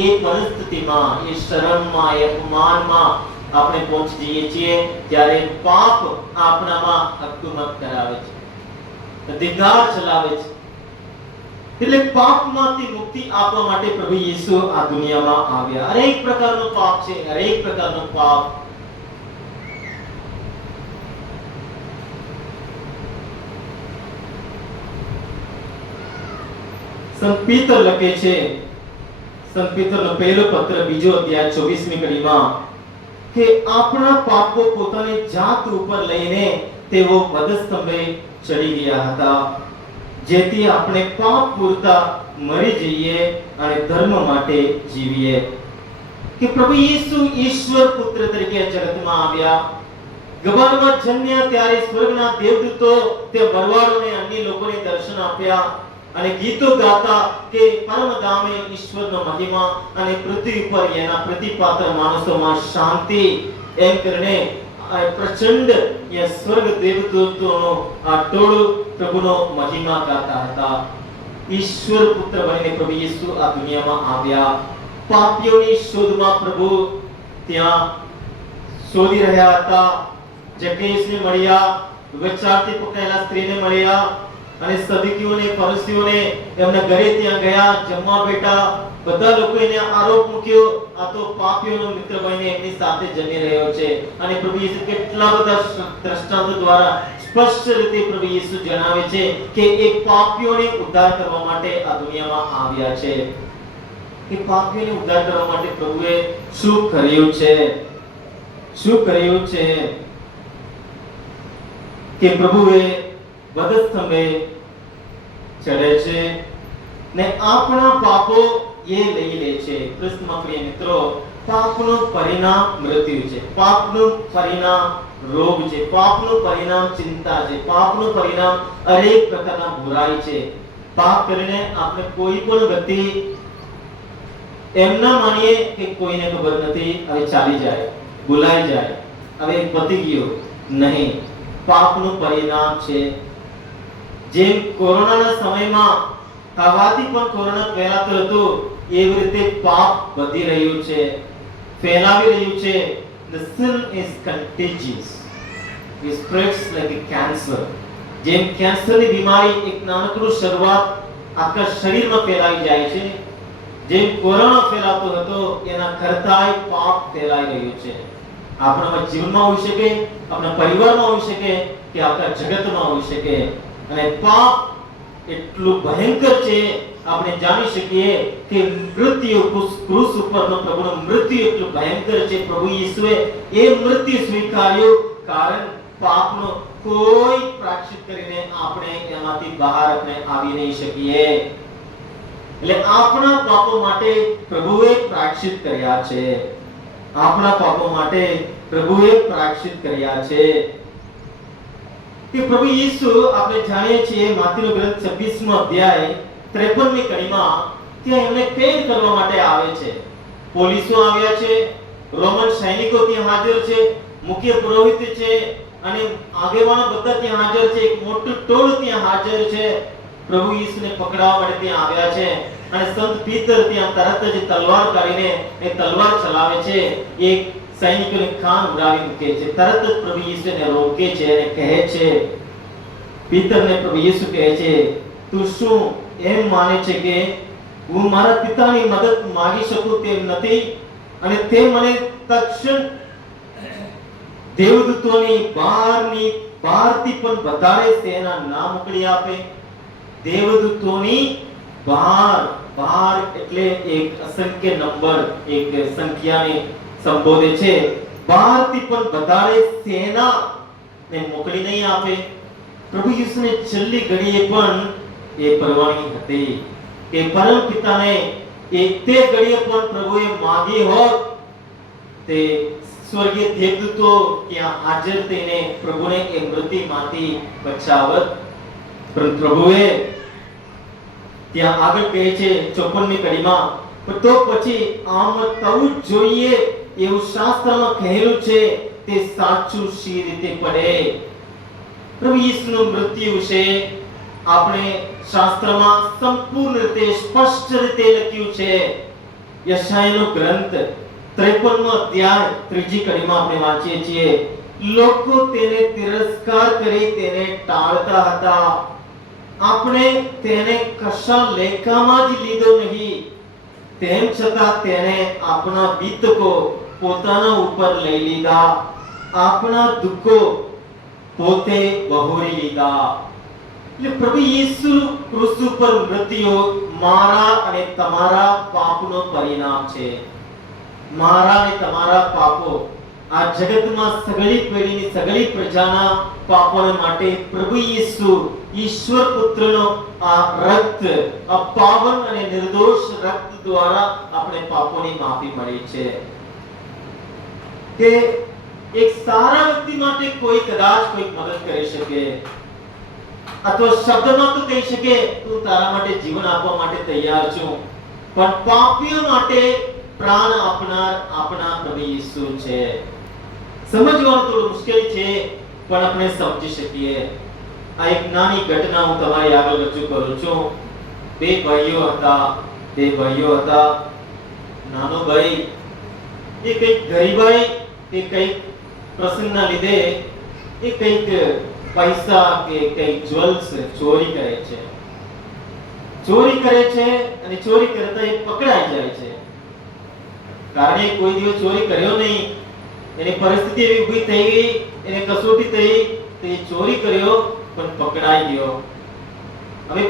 એ પરિસ્થિતિમાં, એ શરમમાં, એ અપમાનમાં આપણે પહોંચી જઈએ છીએ જ્યારે પાપ આપણામાં હકુમત કરાવે છે, અધિકાર ચલાવે છે. એટલે પાપમાંથી મુક્તિ આપવા માટે પ્રભુ ઈસુ આ દુનિયામાં આવ્યા. હરેક પ્રકારનો પાપ છે, હરેક પ્રકારનો પાપ. સંત પીતર લખે છે, સંત પીતરનો પહેલો પત્ર 2 અધ્યાય 24મી કડીમાં કે આપણા પાપો પોતાની જાત ઉપર લઈને તેઓ વધસ્તંભે ચડી ગયા હતા, જેથી આપણે પાપ પૂરતા મરી જઈએ અને ધર્મ માટે જીવીએ. કે પ્રભુ ઈસુ ઈશ્વર પુત્ર તરીકે જગતમાં આવ્યા. ગબાનમાં જન્મ્યા ત્યારે સ્વર્ગના દેવદૂતો તે ભરવાડોને અન્ય લોકોને દર્શન આપ્યા અને ગીતો ગાતા કે પરમધામે ઈશ્વરનો મહિમા અને પૃથ્વી પર એના પ્રતિપાત્ર માણસોમાં શાંતિ, એમ કરીને પ્રચંડ એ સ્વર્ગ દેવદૂતોનો આ ટોળું પ્રભુનો મહિમા ગાતા હતા. ઈશ્વર પુત્ર બનીને પ્રભુ ઈસુ આ દુનિયામાં આવ્યા. પાપીઓની શોધમાં પ્રભુ ત્યાં શોધી રહ્યા હતા. જક્કૈસને મળ્યા, વ્યભિચારથી પકડાયેલા સ્ત્રીને મળ્યા, અને સદુકીઓને, ફરીસીઓને એમના ઘરે ત્યાં ગયા, જમવા બેઠા. બધા લોકો એને આરોપ મૂક્યો, આ તો પાપીઓનો મિત્ર બનીને એમની સાથે જમી રહ્યો છે. અને પ્રભુ ઈસુ કેટલા બધા દ્રષ્ટાંતો દ્વારા સ્પષ્ટ રીતે પ્રભુ ઈસુ જણાવે છે કે એ પાપીઓને ઉદ્ધાર કરવા માટે આ દુનિયામાં આવ્યા છે. કે પાપીઓને ઉદ્ધાર કરવા માટે પ્રભુએ શું કર્યું છે? શું કર્યું છે? કે પ્રભુએ વધસ્તંભે ચડે છે ને આપણા પાપો એ લઈ લે છે. કૃષ્ણમાં પ્રિય મિત્રો, પાપનું પરિણામ મૃત્યુ છે, પાપનું પરિણામ રોગ છે, પાપનું પરિણામ ચિંતા છે, પાપનું પરિણામ અનેક પ્રકારના બુરાઈ છે. પાપ કરીને આપણે કોઈ પણ વ્યક્તિ એમ ના માનીએ કે કોઈને ખબર નથી, હવે ચાલી જાય, ભૂલાઈ જાય, હવે પતી ગયો. નહીં, પાપનું પરિણામ છે. જેમ કોરોનાના સમયમાં ખાવાથી પણ કોરોના ફેલાતો હતો, એવી રીતે પાપ વધી રહ્યું છે, ફેલાવી રહ્યું છે. The sin is contagious. It spreads like a cancer. જેમ કેન્સરની બીમારી એક નાનકડું શરૂઆત આખા શરીરમાં ફેલાઈ જાય છે, જેમ કોરોના ફેલાતો હતો એના કરતાંય પાપ ફેલાઈ રહ્યું છે. આપણા જીવનમાં હોઈ શકે, આપણા પરિવારમાં હોઈ શકે, કે આખા જગતમાં હોઈ શકે. અને પાપ એટલું ભયંકર છે, આપણે જાણી શકીએ કે મૃત્યુ, ક્રૂસ ઉપરનો પ્રભુનો મૃત્યુ એટલું ભયંકર છે. પ્રભુ ઈસુએ એ મૃત્યુ સ્વીકાર્યું, કારણ પાપનો કોઈ પ્રાયશ્ચિત કરીને આપણે એમાંથી બહાર આપણે આવી નહીં શકીએ. એટલે આપણા પાપો માટે પ્રભુએ પ્રાયશ્ચિત કર્યા છે. આપણા પાપો માટે પ્રભુએ પ્રાયશ્ચિત કર્યા છે. કે પ્રભુ ઈસુ, આપણે જાણીએ છીએ માથીનો ગ્રંથ 26મો અધ્યાય 53મી કડીમાં ત્યાં એમને કેદ કરવા માટે આવે છે. પોલીસો આવ્યા છે, રોમન સૈનિકો ત્યાં હાજર છે, મુખ્ય પુરોહિત છે અને આગેવાનો બધા ત્યાં હાજર છે. એક મોટું ટોળું ત્યાં હાજર છે. પ્રભુ ઈસુને પકડવા માટે ત્યાં આવ્યા છે અને સંત પીતર ત્યાં તરત જ તલવાર કાઢીને એ તલવાર ચલાવે છે. એક સૈનિકોને કાન ઉડાવી મૂકે છે. તરત જ પ્રભુ ઈસુને રોકે છે અને કહે છે, પીતરને પ્રભુ ઈસુ કહે છે, તું શું એમ માને છે કે હું મારા પિતાની મદદ માંગી શકું તેમ નથી અને તે મને તક્ષણ દેવદૂતોની બહારથી પણ વધારે સેના ના મોકલી આપે? દેવદૂતોની બહાર એટલે એક અસંખ્ય નંબર, એક સંખ્યાને સંબોધે છે. બહારથી પણ વધારે સેના ને મોકલી નહીં આપે? પ્રભુ ઈસુને છેલ્લી ઘડીએ પણ એ પરવાનગી હતી કે પરમ પિતાને તે ઘડીએ પણ પ્રભુએ માંગી હોત તે સ્વર્ગીય દેવદૂતો ત્યાં હાજર થઈને પ્રભુને એ મૃત્યુમાંથી બચાવત. પરંતુ પ્રભુએ ત્યાં આગળ કહે છે 54મી કડીમાં, તો પછી આમ થવું જ જોઈએ એવું શાસ્ત્રમાં કહેલું છે, તે સાચું શી રીતે પડે? પ્રભુ ઈસુનું મૃત્યુ વિશે આપણે શાસ્ત્રમાં સંપૂર્ણ રીતે સ્પષ્ટ રીતે લખ્યું છે. યશાયાનો ગ્રંથ 53મો અધ્યાય 3જી કડીમાં આપણે વાંચીએ છીએ, લોકો તેને તિરસ્કાર કરી તેને ટાળતા હતા. આપણે તેને કશા લેખામાં જ લીધો નહીં, તેમ છતાં તેને આપણા બીતકો પોતાના ઉપર લઈ લીધા, આપણા દુઃખો પોતે વહોરી લીધા. એટલે પ્રભુ ઈસુ ક્રુસ ઉપર મૃત્યુ મારા અને તમારા પાપનો પરિણામ છે. મારા અને તમારા પાપો, આ જગતમાં સગળી પેઢીની સગળી પ્રજાના પાપોને માટે પ્રભુ ઈસુ ઈશ્વર પુત્રનો આ રક્ત, આ પાવન અને નિર્દોષ રક્ત દ્વારા આપણે પાપોની માફી મળી છે. કે એક સારા વ્યક્તિ માટે કોઈ કદાચ કોઈ મદદ કરી શકે અથવા શબ્દમાં તો કહી શકે તું તારા માટે જીવન આપવા માટે તૈયાર છું, પણ પાપીઓ માટે પ્રાણ આપનાર આપણા પ્રભુ ઈસુ છે. સમજવાનું થોડું મુશ્કેલ છે પણ આપણે સમજી શકીએ. આ એક નાની ઘટના હું તમારી આગળ રજૂ કરું છું. બે ભાઈઓ હતા. નાનો ભાઈ એ કઈક ગરીબાઈ કે કઈક પ્રસંગના લીધે એ કઈક પૈસા કે કઈક જ્વેલ્સ ચોરી કરે છે. અને ચોરી કરતા એ પકડાઈ જાય છે. કારણ એ કોઈ દિવસ ચોરી કર્યો નહીં, એની પરિસ્થિતિ એવી ઊભી થઈ ગઈ, એને કસોટી થઈ, તો એ ચોરી કર્યો પણ પકડાઈ ગયો. હવે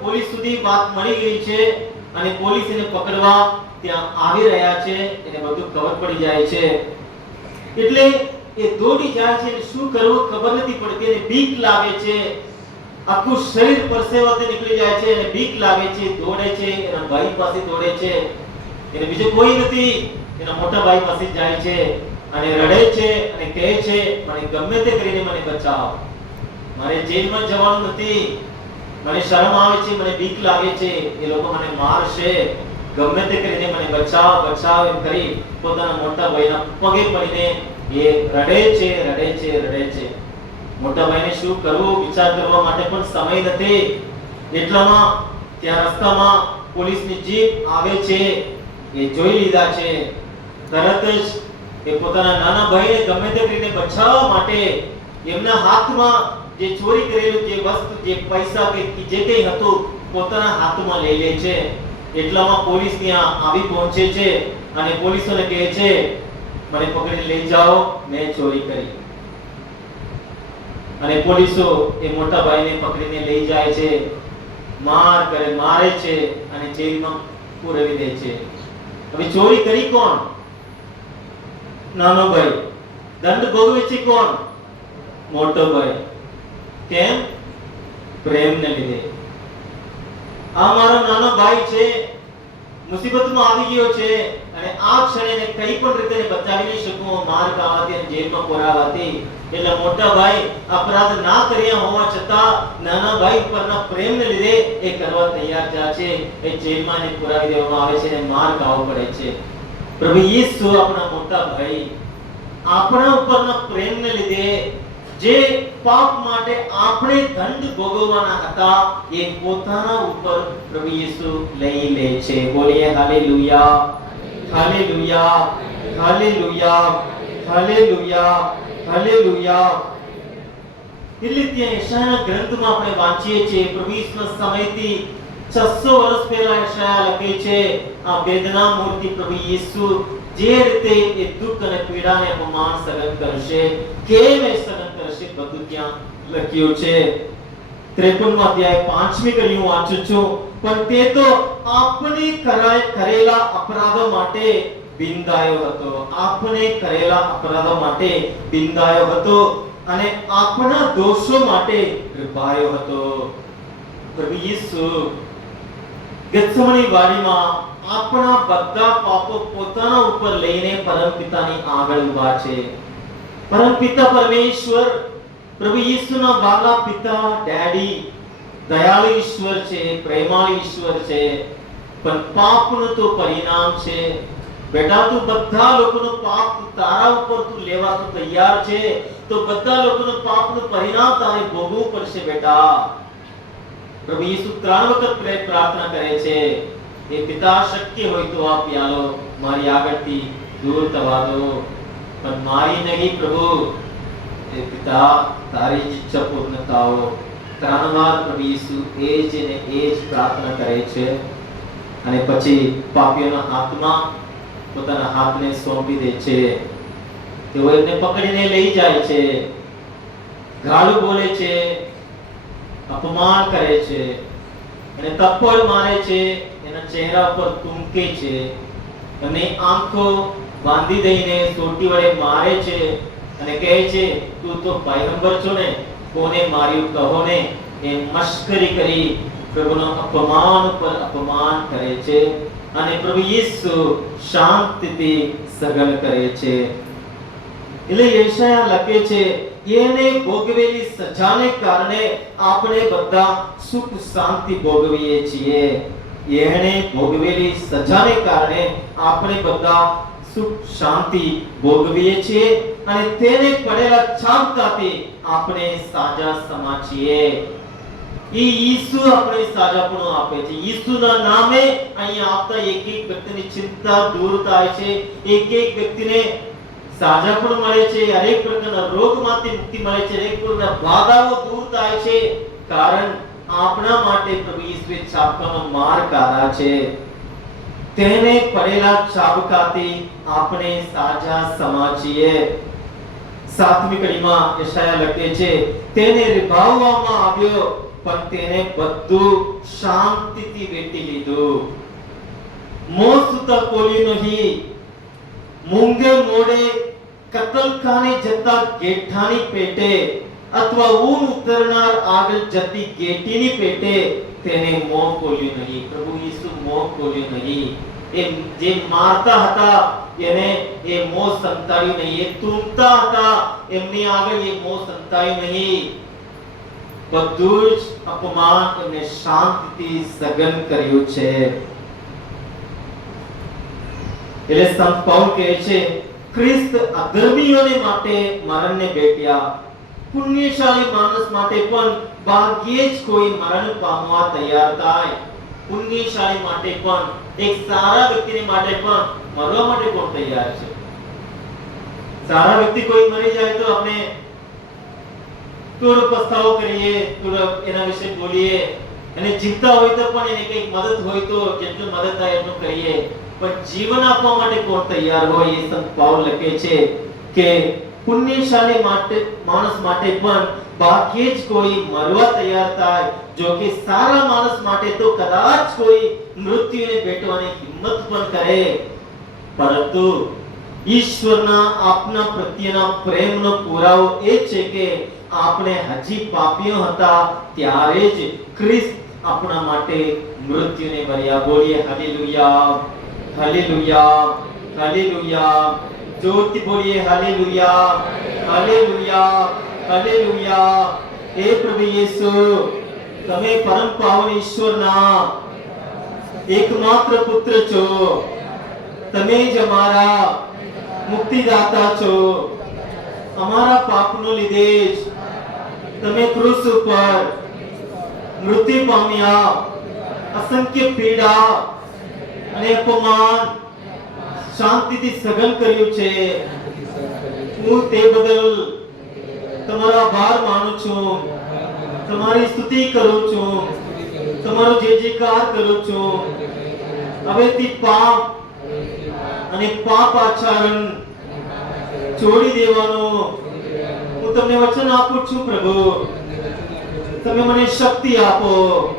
પોલીસ સુધી વાત મળી ગઈ છે અને પોલીસ એને પકડવા ત્યાં આવી રહ્યા છે. એને બધું ખબર પડી જાય છે એટલે એ દોડી જાય છે. શું કરવું ખબર નથી પડતી, એને બીક લાગે છે. આખું શરીર પરસેવાથી નીકળી જાય છે અને બીક લાગે છે. દોડે છે, એના ભાઈ પાસે દોડે છે. એને બીજો કોઈ નથી, એના મોટા ભાઈ પાસે જાય છે અને રડે છે અને કહે છે, મને ગમે તે કરીને મને બચાવ, મારે જેલમાં જવાનું નથી, મને શરમ આવે છે, મને બીક લાગે છે, એ લોકો મને મારશે, ગમે તે કરીને મને બચાવ એમ કરી પોતાના મોટા ભાઈના પગે પડીને એ રડે છે. મોટા ભાઈને શું કરવું વિચાર કરવા માટે પણ સમય નથી. એટલામાં ત્યાં રસ્તામાં પોલીસની જીપ આવે છે. એ જોઈ લીધા છે. તરત જ એ પોતાના નાના ભાઈને ગમે તે કરીને બચાવવા માટે એમના હાથમાં જે ચોરી કરેલું જે વસ્તુ, જે પૈસા કે જે કંઈ હતું પોતાના હાથમાં લઈ લે છે. એટલામાં પોલીસ ત્યાં આવી પહોંચે છે અને પોલીસોને કહે છે, મને પકડીને લઈ જાઓ, મેં ચોરી કરી. અને પોલીસો એ મોટા ભાઈને પકડીને લઈ જાય છે, મારે છે અને જેલમાં પૂરવી દે છે. હવે ચોરી કરી કોણ? નાનો ભાઈ. દંડ ભોગવે છે કોણ? મોટો ભાઈ. કેમ? પ્રેમને લીધે. આ મારો નાનો ભાઈ છે, મુસીબતમાં આવી ગયો છે અને આ ક્ષણે કઈ પણ રીતે બચાવી નહીં શકું, માર ખાવાથી અને જેલમાં પુરાવાથી. એટલે મોટા ભાઈ અપરાધ ના કર્યા હોવા છતાં નાના ભાઈ ઉપરના પ્રેમને લીધે એ કરવા તૈયાર થયા છે. એ જેલમાં ને પુરાવી દેવામાં આવે છે અને માર ખાવો પડે છે. પ્રભુ ઈસુ આપણા મોટા ભાઈ આપણા ઉપરના પ્રેમને લીધે જે પાપ માટે આપણે દંડ ભોગવવાના હતા એ પોતાના ઉપર પ્રભુ ઈસુ લઈ લે છે. બોલીએ hallelujah, hallelujah, hallelujah, hallelujah, hallelujah. એટલે ત્યાં યશાયાના ગ્રંથમાં આપણે વાંચીએ છીએ પ્રભુ ઈસુના સમયથી 600 વર્ષ પહેલા યશાયા લખે છે આ વેદના મૂર્તિ પ્રભુ ઈસુ જે રીતે એ દુઃખ અને પીડાને અપમાન સહન કરશે, કેમ એ સહન કરશે, બધું ત્યાં લખ્યું છે. 53 અધ્યાય 5મી કડી હું વાંચું છું. પણ તે તો આપણે કરેલા અપરાધો માટે બિંદાયો હતો, આપણે કરેલા અપરાધો માટે બિંદાયો હતો અને આપણા દોષો માટે કૃપાયો હતો. પ્રભુ ઈસુ ગેથસેમની વાડીમાં આપણા બધા પાપો પોતાના ઉપર લઈને પરમપિતાની આગળ ઊભા છે. પરમપિતા પરમેશ્વર પ્રભુ ઈસુના વાલા પિતા ડેડી દયાળુ ઈશ્વર છે, પ્રેમાળુ ઈશ્વર છે. પણ પાપનું તો પરિણામ છે. બેટા તું બધા લોકોનું પાપ તારા ઉપર તું લેવા તું તૈયાર છે, તો બધા લોકોનું પાપનું પરિણામ તારે ભોગવવું પડશે બેટા. પ્રભુ ઈસુ 3 વખત પ્રાર્થના કરે છે, એ પિતા શક્ય હોય તો આ પ્યાલો મારી આગળથી દૂર થવા દો, પણ મારી નહીં પ્રભુ, એ પિતા તારી જ ઈચ્છા પૂર્ણ થાઓ. 3 વાર પ્રભુ ઈસુ એ જ ને એ જ પ્રાર્થના કરે છે અને પછી પાપીઓના હાથમાં પોતાના હાથને સોંપી દે છે. તેઓ એમને પકડીને લઈ જાય છે, ગાળું બોલે છે, અપમાન કરે છે અને થપ્પડ મારે છે, એના ચહેરા પર થૂંકે છે અને આંખો બાંધી દઈને સોટી વડે મારે છે અને કહે છે તું તો પયગંબર છો ને, કોને માર્યું કહો ને. એ મશ્કરી કરી પ્રભુનો અપમાન પર અપમાન કરે છે અને પ્રભુ ઈસુ શાંતિથી સહન કરે છે. એટલે યશાયા લખે છે એને ભોગવેલી સજાને કારણે આપણે બધા સુખ શાંતિ ભોગવીએ છીએ. એને ભોગવેલી સજાને કારણે આપણે બધા સુખ શાંતિ ભોગવીએ છીએ અને તેને પડેલા છાપતાથી આપણે સાજા સમા છીએ. ઈ ઈસુ આપણે સાજાપણું આપે છે. ઈસુના નામે અહીંયા આવતા એક એક વ્યક્તિની ચિંતા દૂર થાય છે, એક એક વ્યક્તિને સાજાપણું મળે છે, અનેક પ્રકારના રોગમાંથી મુક્તિ મળે છે, અનેક પ્રકારના બાધાઓ દૂર થાય છે. કારણ આપણા માટે પ્રભુ ઈસુએ છાપકાનો માર કાઢા છે. તેને પડેલા છાપકાથી આપણે સાજા સમા છીએ. 7મી કડીમાં યશાયા લખે છે તેને રીભાવવામાં આવ્યો પણ તેને બધું શાંતિથી વેઠી લીધું. મોં સુતા ખોલ્યું નહીં, મૂંગે મોડે કતલખાને જતા ગેઠાની પેટે અથવા ઊન ઉતરનાર આગળ જતી ગેટીની પેટે તેને મોં ખોલ્યું નહીં. પ્રભુ ઈસુ મોં ખોલ્યું નહીં. એ જે મારતા હતા એને એ મોં સંતાડ્યું નહીં, એ તૂટતા હતા એમની આગળ એ મોં સંતાડ્યું નહીં. બધું જ અપમાન એમને શાંતિથી સહન કર્યું છે. એટલે સંત પૌલ કહે છે ખ્રિસ્ત અધર્મીઓને માટે મરણને ભેટ્યા, પુણ્યશાળી માણસ માટે પણ ભાગ્યે જ કોઈ મરણ પામવા તૈયાર થાય. પુણ્યશાળી માટે પણ, એક સારા વ્યક્તિને માટે પણ મરવા માટે કોણ તૈયાર છે? સારા વ્યક્તિ કોઈ મરી જાય તો આપણે થોડો પસ્તાવો કરીએ, થોડો એના વિશે બોલીએ, અને જીવતા હોય તો પણ એને કંઈક મદદ હોય તો જેટલું મદદ થાય એટલું કરીએ. પણ જીવન આપવા માટે કોણ તૈયાર હોય? એ સંત પૌલ લખે છે કે પુણ્યશાળી માટે માણસ માટે પણ ભાગ્યે જ કોઈ મરવા તૈયાર થાય. જો કે સારા માણસ માટે તો કદાચ કોઈ મૃત્યુને ભેટવાની હિંમત પણ કરે. પરંતુ ઈશ્વરના આપના પ્રત્યેના પ્રેમનો પુરાવો એ છે કે આપણે હજી પાપીઓ હતા ત્યારે જ ખ્રિસ્ત આપણા માટે મૃત્યુને ભર્યા. બોલીએ હાલેલુયા, हालेलुया हालेलुया जोर की बोलिए हालेलुया हालेलुया हालेलुया हे प्रभु यीशु તમે પરમ પાવન ઈશ્વરના એકમાત્ર પુત્ર છો તમે જ અમારા મુક્તિદાતા છો અમારા પાપનો લીધે જ તમે ક્રુસ ઉપર મૃત્યુ પામ્યા અસંખ્ય પીડા અને અપમાન શાંતિથી સહન કર્યું છે હું તે બદલ તમારો આભાર માનું છું તમારી સ્તુતિ કરું છું તમારો જય જયકાર કરું છું હવેથી પાપ અને પાપ આચરણ છોડી દેવાનો હું તમને વચન આપું છું પ્રભુ તમે મને શક્તિ આપો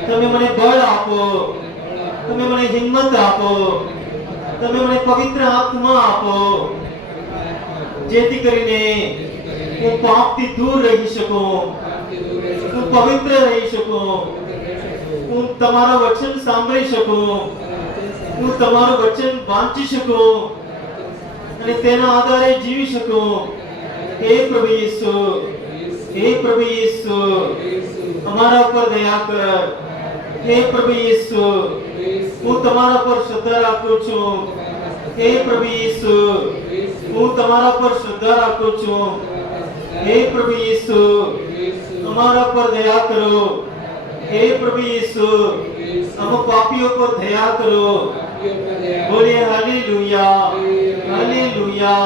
તમે મને બળ આપો તમે મને હિંમત આપો તમે મને પવિત્ર આત્મા આપો જેથી કરીને હું પાપથી દૂર રહી શકું હું પવિત્ર રહી શકું હું તમારું વચન સાંભળી શકું હું તમારું વચન વાંચી શકું અને તેના આધારે જીવી શકું हे प्रभु यीशु हमारा पर दया कर हे प्रभु यीशु હું તમારા પર શ્રદ્ધા રાખું છું हे प्रभु यीशु હું તમારા પર શ્રદ્ધા રાખું છું हे प्रभु यीशु हमारा पर दया करो हे प्रभु यीशु हम पापियों पर दया करो बोलिए हालेलुया हालेलुया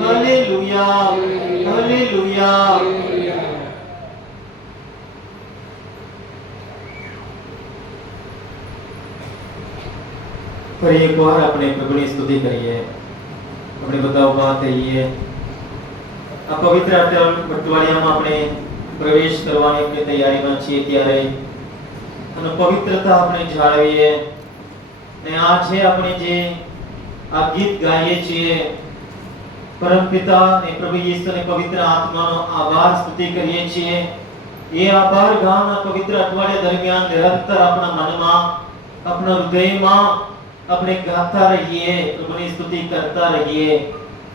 हालेलुया हालेलुया पर एक बार अपने प्रभु की स्तुति करिए अपने बताओ बात है ये આ પવિત્ર અઠવાડિયામાં આપણે પ્રવેશ કરવાની આપણે તૈયારીમાં છીએ ત્યારે અને પવિત્રતા આપણે જાળવીએ અને આજે આપણે જે આ ગીત ગાઈએ છીએ પરમપિતા અને પ્રભુ ઈસુને પવિત્ર આત્માનો આભાર સ્તુતિ કરીએ છીએ એ આભાર ગાન આ પવિત્ર અઠવાડિયા દરમિયાન નિરંતર આપણા મનમાં આપણા હૃદયમાં આપણે ગાતા રહીએ પ્રભુની સ્તુતિ કરતા રહીએ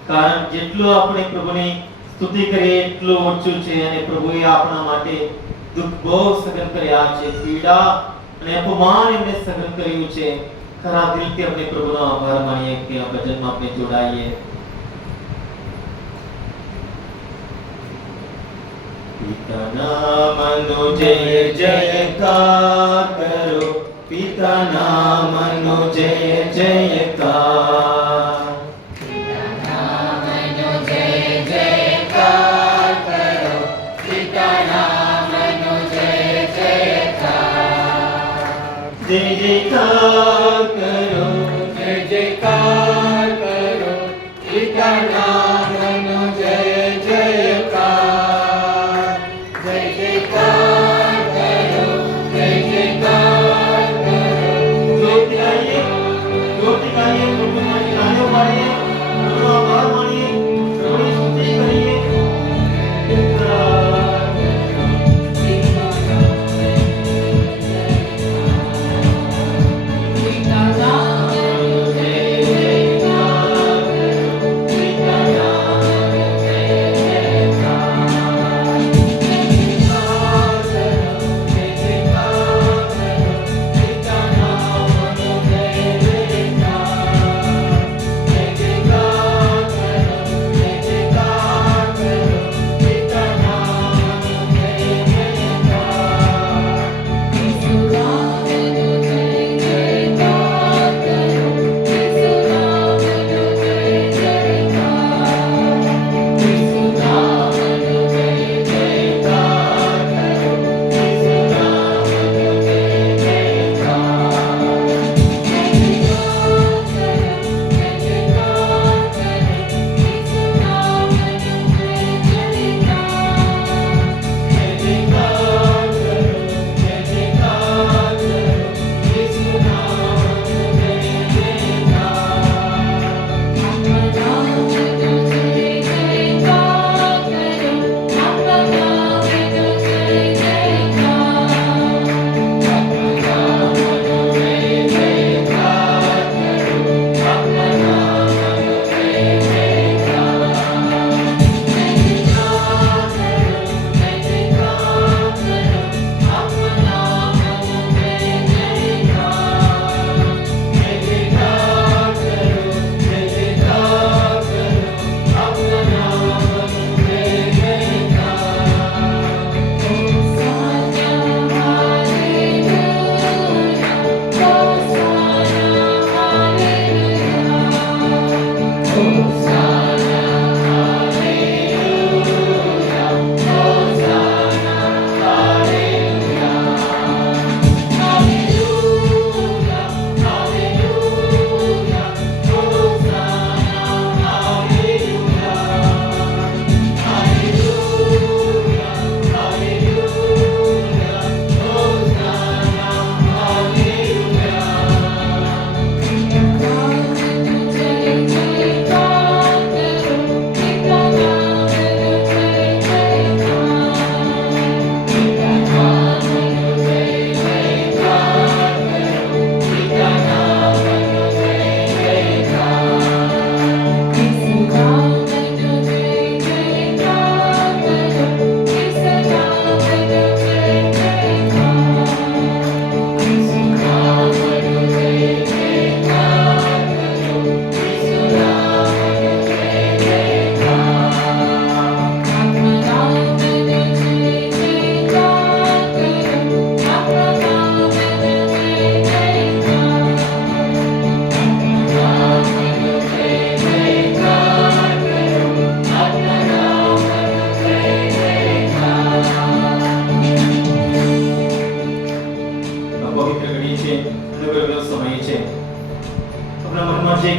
કારણ જેટલું આપણે પ્રભુની स्तुति करिए એટલું ઓછું છે અને પ્રભુએ આપણા માટે દુઃખ બહુ સહન કર્યા છે પીડા અને અપમાન એમને સહન કર્યું છે ખરા દિલથી આપણે પ્રભુનો આભાર માનીએ કે આ ભજનમાં આપણે જોડાઈએ પિતાના નામનો જય જયકાર કરો પિતાના નામનો જય જયકાર जय जयकार करो जय जयकार करो पिता नामनो जय जयकार जय जयकार करो जय जयकार करो ज्योति गाइए प्रभु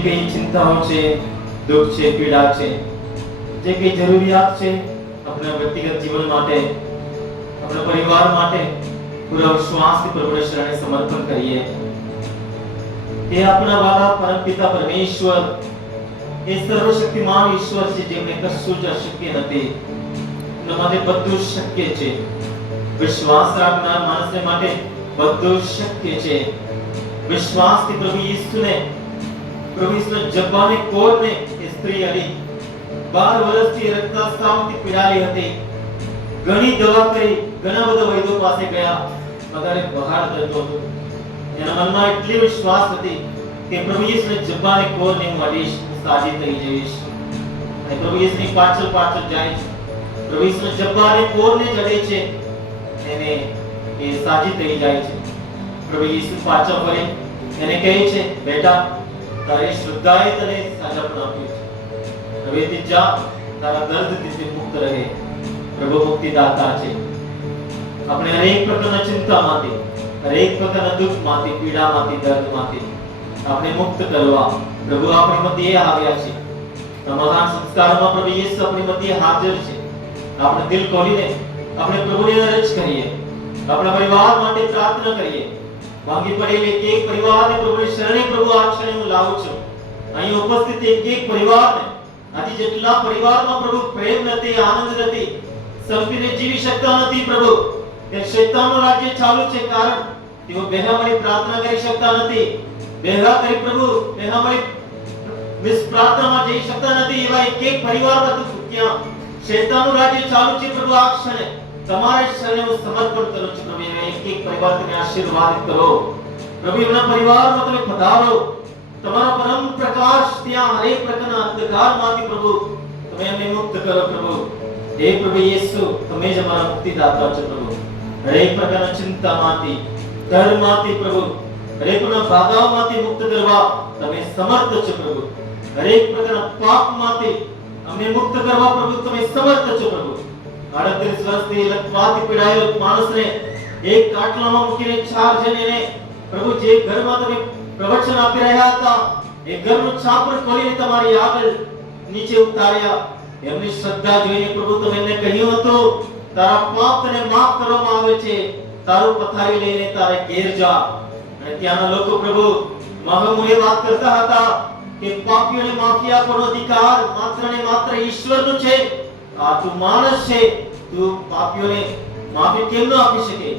કઈ ચિંતાઓ છે, દુઃખ છે, પીડા છે, જે કઈ જરૂરિયાત છે આપણા વ્યક્તિગત જીવન માટે, આપણા પરિવાર માટે પૂરા વિશ્વાસથી પ્રભુને શરણે સમર્પણ કરીએ. એ આપણા વાલા પરમપિતા પરમેશ્વર, એ સર્વશક્તિમાન ઈશ્વર છે, જેમને કશું જ અશક્ય નથી. એના માટે બધું શક્ય છે. વિશ્વાસ રાખનાર માણસને માટે બધું શક્ય છે. વિશ્વાસથી પ્રભુ ઈસુને જબ્બાને કોરને એ સ્ત્રી હતી, 12 વર્ષથી રક્તસ્રાવથી પીડાતી હતી. ઘણી દવા કરી, ઘણા બધા વૈદ્યો પાસે ગયા, મગર બહાર જતો હતો. એના મનમાં એટલી વિશ્વાસ હતી કે પ્રભુ ઈસુને જબ્બાને કોરને હું અડીશ, સાજી થઈ જઈશ. અને પ્રભુ ઈસુની પાછળ જાય છે. પ્રભુ ઈસુને જબ્બાને કોરને જડે છે, એને એ સાજી થઈ જાય છે. પ્રભુ ઈસુ પાછળ ફરી એને કહે છે, બેટા, તારી શ્રદ્ધાએ તને સાજાપણ આપ્યું છે. હવેથી જા, તારા દર્દથી મુક્ત રહે. પ્રભુ મુક્તિદાતા છે. આપણે અનેક પ્રકારના ચિંતામાંથી, અનેક પ્રકારના દુઃખમાંથી, પીડામાંથી, દર્દમાંથી આપણે મુક્ત કરવા પ્રભુ આપણી મધ્યે આવ્યા છે. મહાન સંસ્કારમાં પ્રભુ ઈસુ આપણી મધ્યે હાજર છે. આપણે દિલ ખોલીને આપણે પ્રભુને અરજ કરીએ, આપણા પરિવાર માટે પ્રાર્થના કરીએ. માંગી પડેલી એક પરિવારને પ્રભુની શરણે પ્રભુ આ ક્ષણે હું લાવું છું. અહીં ઉપસ્થિત એક પરિવારને, આજે જેટલા પરિવારમાં પ્રભુ પ્રેમ નથી, આનંદ નથી, સંપીને જીવી શકતા નથી પ્રભુ, કે શૈતાનનું રાજ્ય ચાલુ છે, કારણ તેઓ ભેગા મળી પ્રાર્થના કરી શકતા નથી, ભેગા કરી પ્રભુ ભેગા મળી પ્રાર્થનામાં જઈ શકતા નથી. એવા એક પરિવારમાં ક્યાં શૈતાનનું રાજ્ય ચાલુ છે પ્રભુ, આ ક્ષણે તમારા શરણે હું સમર્પણ કરું છું પ્રભુ. એક પરિવાર તમે આશીર્વાદિત કરો પ્રભુ. એમના પરિવારમાં તમે પધારો. તમારા પરમ પ્રકાશ ત્યાં હરેક પ્રકારના અંધકારમાંથી પ્રભુ તમે એમને મુક્ત કરો પ્રભુ. હે પ્રભુ યેસુ, તમે જ અમારા મુક્તિદાતા છો પ્રભુ. હરેક પ્રકારના ચિંતામાંથી, ડરમાંથી પ્રભુ, હરેક પ્રકારના બાધાઓમાંથી મુક્ત કરવા તમે સમર્થ છો પ્રભુ. હરેક પ્રકારના પાપમાંથી અમને મુક્ત કરવા પ્રભુ તમે સમર્થ છો પ્રભુ. 38 વર્ષથી લકવાથી પીડાયેલો માણસને એક કાટલામાં મૂકીને 4 જણને પ્રભુ જે ઘરમાં તમે પ્રવચન આપી રહ્યા હતા, એ ઘરનું છાપર ખોલીને તમારી આગળ નીચે ઉતાર્યા. એમની શ્રદ્ધા જોઈને પ્રભુ તમે એમને કહ્યું હતું, તારા પાપ તને માફ કરવામાં આવે છે, તારું પથારી લઈને તારે ઘેર જા. અને ત્યાંના લોકો પ્રભુ મહામુએ વાત કરતા હતા કે પાપીઓને માફી આપવાનો અધિકાર માત્ર ને માત્ર ઈશ્વરનો છે. આ તું માણસ છે, તું પાપીઓને માફી કેમ ન આપી શકે?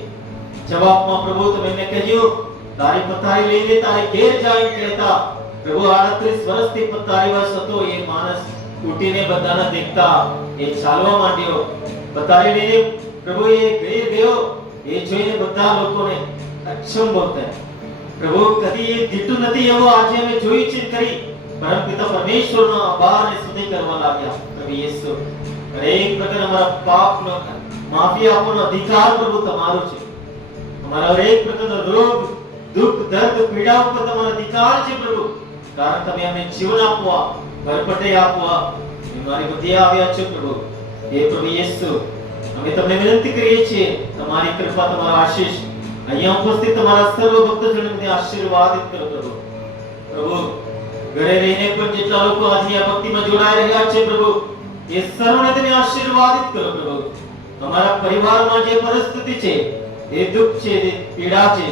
જવાબમાં પ્રભુ તમે એમને કહ્યું, તારી પથારી લઈને તારે ઘેર જાય કહેતા પ્રભુ 38 વર્ષથી પથારીવશ હતો એ માણસ ઉઠીને બધાને દેખતા એ ચાલવા માંડ્યો. પથારી લઈને પ્રભુ એ ઘેર ગયો. એ જોઈને બધા લોકોને અક્ષમ બોલતા, પ્રભુ કદી એ દીઠું નથી એવો આજે અમે જોઈ છે કરી પરમપિતા પરમેશ્વરનો આભારને સ્તુતિ કરવા લાગ્યા. પ્રભુ યેસુ, હરેક પ્રકાર અમારા પાપનો માફી આપવાનો અધિકાર પ્રભુ તમારો છે. અમારા હરેક પ્રકારનો રોગ, દુઃખ, દર્દ, પીડા ઉપર તમારો અધિકાર છે પ્રભુ, કારણ તમે અમને જીવન આપવા, ભરપટે આપવા અમારી મધ્યે આવ્યા છો પ્રભુ. હે પ્રભુ યેસુ, અમે તમને વિનંતી કરીએ છીએ, તમારી કૃપા, તમારો આશીષ અહીંયા ઉપસ્થિત તમારા સર્વ ભક્તજનોને આશીર્વાદિત કરો પ્રભુ. પ્રભુ ઘરે રહીને પણ જેટલા લોકો આજે આ ભક્તિમાં જોડાઈ રહ્યા છે પ્રભુ, એ સર્વને તમે આશીર્વાદિત કરો પ્રભુ. અમારા પરિવારમાં જે પરિસ્થિતિ છે, એ દુઃખ છે, એ પીડા છે,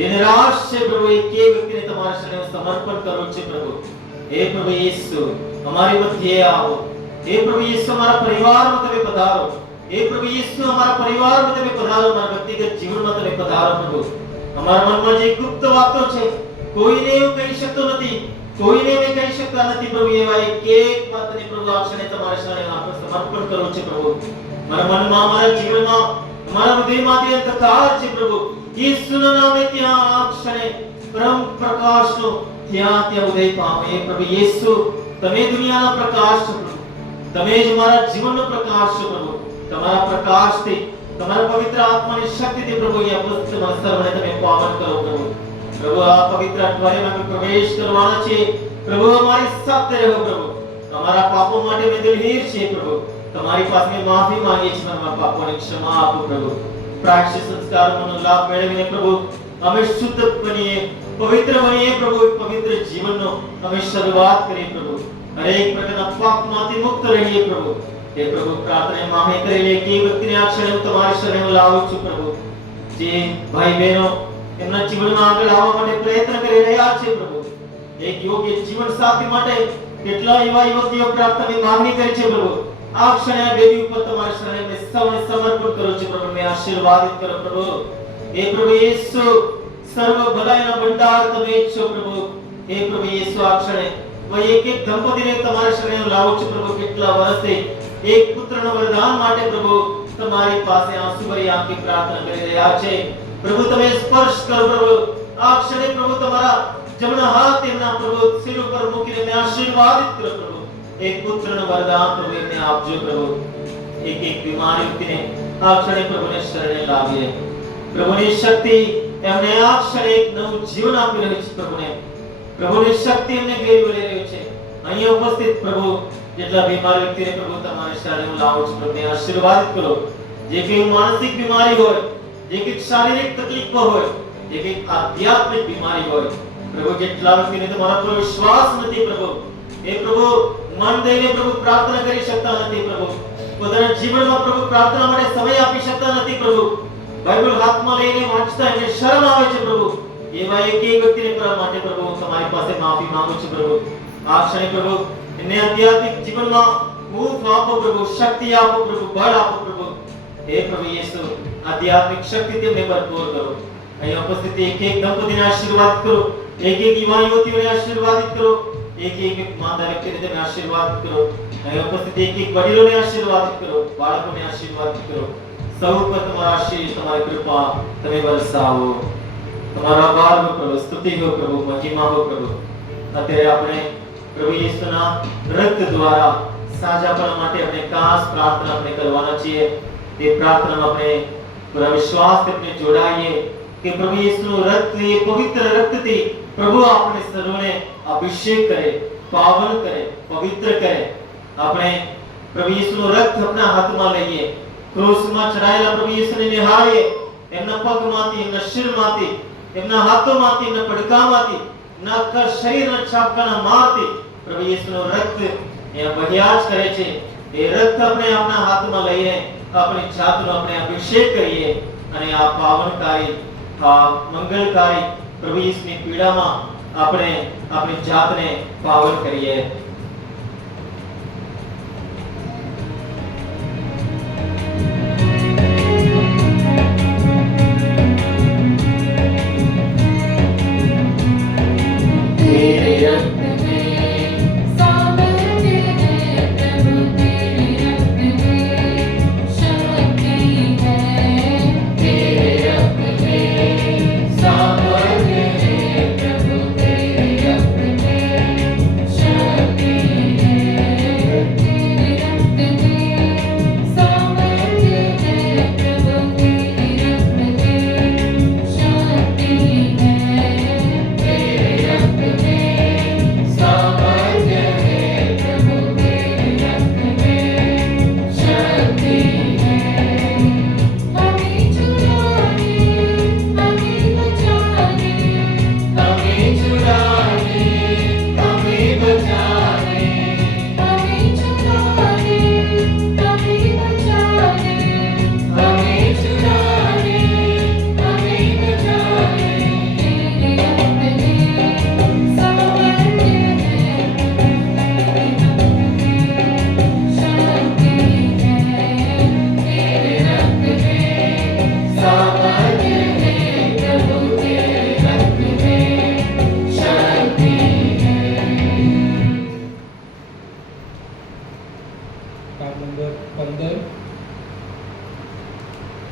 એ નિરાશ છે પ્રભુ, એ કે વ્યક્તિને તમારા શરણે સમર્પણ કરું છું પ્રભુ. હે પ્રભુ યેસુ, અમારી મધ્યે આવો. હે પ્રભુ યેસુ, અમારા પરિવારમાં તમે પધારો. હે પ્રભુ યેસુ, અમારા પરિવારમાં તમે પધારો, અમારા વ્યક્તિગત જીવનમાં તમે પધારો પ્રભુ. અમારા મનમાં જે ગુપ્ત વાતો છે, કોઈને એવું કહી શકતો નથી, કોઈને અમે કહી શકતા નથી પ્રભુ, એવા એક વાતને પ્રભુ આ ક્ષણે તમારા શરણે આપણે સમર્પણ કરું છું પ્રભુ. મારા મનમાં, મારા જીવનમાં, મારા હૃદયમાં જે અંધકાર છે પ્રભુ, યેસુના નામે ત્યાં આ ક્ષણે પરમ પ્રકાશનો ત્યાં ઉદય પામે. પ્રભુ યેસુ, તમે દુનિયાના પ્રકાશ છો પ્રભુ, તમે જ મારા જીવનનો પ્રકાશ છો પ્રભુ. તમારા પ્રકાશથી, તમારા પવિત્ર આત્માની શક્તિથી પ્રભુ અહીંયા ઉપસ્થિત સર્વને તમે પાવન કરો પ્રભુ. પ્રભુ આ પવિત્ર અઠવાડિયામાં અમે પ્રવેશ કરવાના છે પ્રભુ, અમારી સાથે રહો પ્રભુ. અમારા પાપો માટે અમે દિલહીર છીએ પ્રભુ, તમારી પાસે માફી માંગીએ છીએ, અમારા પાપોની ક્ષમા આપો પ્રભુ. પ્રાયશ્ચિત સંસ્કારનો લાભ મેળવીને પ્રભુ અમે શુદ્ધ બનીએ, પવિત્ર બનીએ પ્રભુ, પવિત્ર જીવનનો અમે શરૂઆત કરીએ પ્રભુ, હરેક પ્રકારના પાપમાંથી મુક્ત રહીએ પ્રભુ. એ પ્રભુ પ્રાર્થના મામે કરી લે કે વ્યક્તિને આ ક્ષણે હું તમારી શરણે લાવું છું પ્રભુ. જે ભાઈ બહેનો એમના જીવનમાં આગળ આવવા માટે પ્રયત્ન કરી રહ્યા છે પ્રભુ, એક યોગ્ય જીવન સાથી માટે કેટલા એવા યુવતીઓ પ્રાર્થનાની માંગણી કરી છે પ્રભુ. આ ક્ષણે આ વેદી ઉપર તમારી શરણે મેં સૌને સમર્પણ કરું છું પ્રભુ. મેં આશીર્વાદિત કરો પ્રભુ. એ પ્રભુ યેસુ સર્વ ભલાઈના ભંડાર તમે જ છો પ્રભુ. એ પ્રભુ યેસુ આ ક્ષણે એક એક દંપતીને તમારી શરણે લાવું છું પ્રભુ. કેટલા વર્ષથી એક પુત્રનો વરદાન માટે પ્રભુ તમારી પાસે આંસુભરી આંખે પ્રાર્થના કરી રહ્યા છે પ્રભુ. તમે સ્પર્શ કરો પ્રભુ. આ ક્ષણે પ્રભુ તમારા જમણા હાથ તેમના પ્રભુ સિર ઉપર મૂકીને મેં આશીર્વાદિત કરો પ્રભુ. એક પુત્રનો વરદાન પ્રભુ એમને આપજો પ્રભુ. એક એક બીમાર વ્યક્તિને આ ક્ષણે પ્રભુને શરણે લાવીએ. પ્રભુની શક્તિ એમને આ ક્ષણે એક નવું જીવન આપી રહી છે પ્રભુને. પ્રભુની શક્તિ એમને ઘેરી વળી રહી છે. અહીં ઉપસ્થિત પ્રભુ જેટલા બીમાર વ્યક્તિને પ્રભુ તમારી શરણે હું લાવું છું પ્રભુ, આશીર્વાદિત કરો. જે કે માનસિક બીમારી હોય, જે કે શારીરિક તકલીફો હોય, જે કે આધ્યાત્મિક બીમારી હોય પ્રભુ, જેટલા વ્યક્તિને તમારા પર વિશ્વાસ નથી પ્રભુ, એ પ્રભુ મન દઈને પ્રભુ પ્રાર્થના કરી શકતા નથી પ્રભુ, પોતાના જીવનમાં પ્રભુ પ્રાર્થના માટે સમય આપી શકતા નથી પ્રભુ, બાઇબલ હાથમાં લઈને વાંચતા એમને શરમ આવે છે પ્રભુ, એવા એક એક વ્યક્તિને કરવા માટે પ્રભુ તમારી પાસે માફી માંગુ છું પ્રભુ. આ ક્ષણે પ્રભુ એને આધ્યાત્મિક જીવનમાં હૂંફ આપો પ્રભુ, શક્તિ આપો પ્રભુ, બળ આપો પ્રભુ. હે પ્રભુ યેસુ આધ્યાત્મિક શક્તિ તેમને ભરપૂર કરો. અહીં ઉપસ્થિત એક એક દંપતીને આશીર્વાદ કરો, એક એક યુવા યુવતીઓને આશીર્વાદિત કરો, એક એક માતા વ્યક્તિને તમે આશીર્વાદ કરો. અહીં ઉપસ્થિત એક એક વડીલોને આશીર્વાદિત કરો, બાળકોને આશીર્વાદિત કરો. સૌ પર તમારા આશીર્વાદ, તમારી કૃપા તમે વરસાવો. તમારો આભાર હો પ્રભુ, સ્તુતિ હો પ્રભુ, મહિમા હો પ્રભુ. અત્યારે આપણે પ્રભુ યેસુના રક્ત દ્વારા સાજાપણા માટે આપણે ખાસ પ્રાર્થના આપણે કરવાના છીએ. તે પ્રાર્થનામાં આપણે પૂરા વિશ્વાસથી આપણે જોડાઈએ કે પ્રભુ યેસુનું રક્ત, એ પવિત્ર રક્તથી પ્રભુ આપણે સર્વને અભિષેક કરે, પાવન કરે, પવિત્ર કરે. આપણે પ્રભુ યેસુનું રક્ત આપણા હાથમાં લઈએ, ક્રૂસમાં ચડાયેલા પ્રભુ યેસુને નિહાળીએ. એમના પગમાંથી, એમના શિરમાંથી, એમના હાથોમાંથી, એમના પડકામાંથી, એમના શરીરના છાપકાના મારથી પ્રભુ યેસુનું રક્ત એ બહ્યા જ કરે છે. એ રક્ત આપણે આપણા હાથમાં લઈને આપણી જાતનો આપણે અભિષેક કરીએ અને આ પાવનકારી, આ મંગલકારી પ્રભુ યેસુની પીડામાં આપણે આપણી જાતને પાવન કરીએ.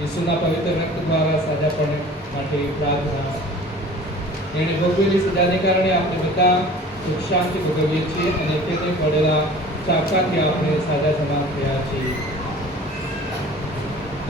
ઈસુના પવિત્ર રક્ત દ્વારા સાજાપણ માટે પ્રાર્થના. એણે ભોગવેલી સજાને કારણે આપણે બધા સુખ શાંતિ ભોગવીએ છીએ અને તેને પડેલા ચાપકાથી આપણે સાજા સમાન થયા છીએ.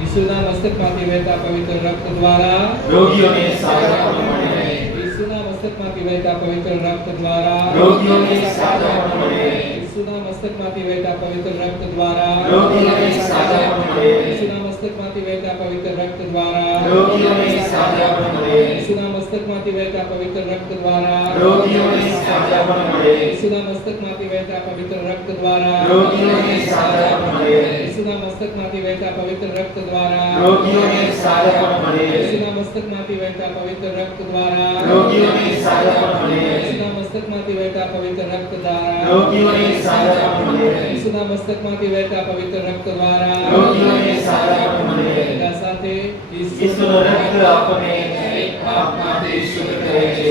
ઈસુના મસ્તકમાંથી વહેતા પવિત્ર રક્ત દ્વારા રોગીઓને સાજાપણ મળે. ઈસુના મસ્તકમાંથી વહેતા પવિત્ર રક્ત દ્વારા રોગીઓને સાજાપણ મળે. ઈસુના મસ્તકમાંથી વહેતા પવિત્ર રક્ત દ્વારા રોગીઓને સાજાપણ મળે. ઈસુના મસ્તકમાંથી વહેતા પવિત્ર રક્ત દ્વારા રોગીઓને સાજા પણ મળે. ઈસુના મસ્તકમાંથી વહેતા પવિત્ર રક્ત દ્વારા રોગીઓને સાજા પણ મળે. ઈસુના મસ્તકમાંથી વહેતા પવિત્ર રક્ત દ્વારા રોગીઓને સાજા પણ મળે. ઈસુના મસ્તકમાંથી વહેતા પવિત્ર રક્ત દ્વારા રોગીઓને સાજા પણ મળે. ઈસુના મસ્તકમાંથી વહેતા પવિત્ર રક્ત દ્વારા રોગીઓને સાજા પણ મળે. ઈસુના મસ્તકમાંથી વહેતા પવિત્ર રક્ત દ્વારા રોગીઓને સાજા પણ મળે. ઈસુના મસ્તકમાંથી વહેતા પવિત્ર રક્ત દ્વારા રોગીઓને સાજા પણ મળે. બધા સાથે ઈસુનું રક્ત આપણને દરેક પાપમાંથી શુદ્ધ કરે છે.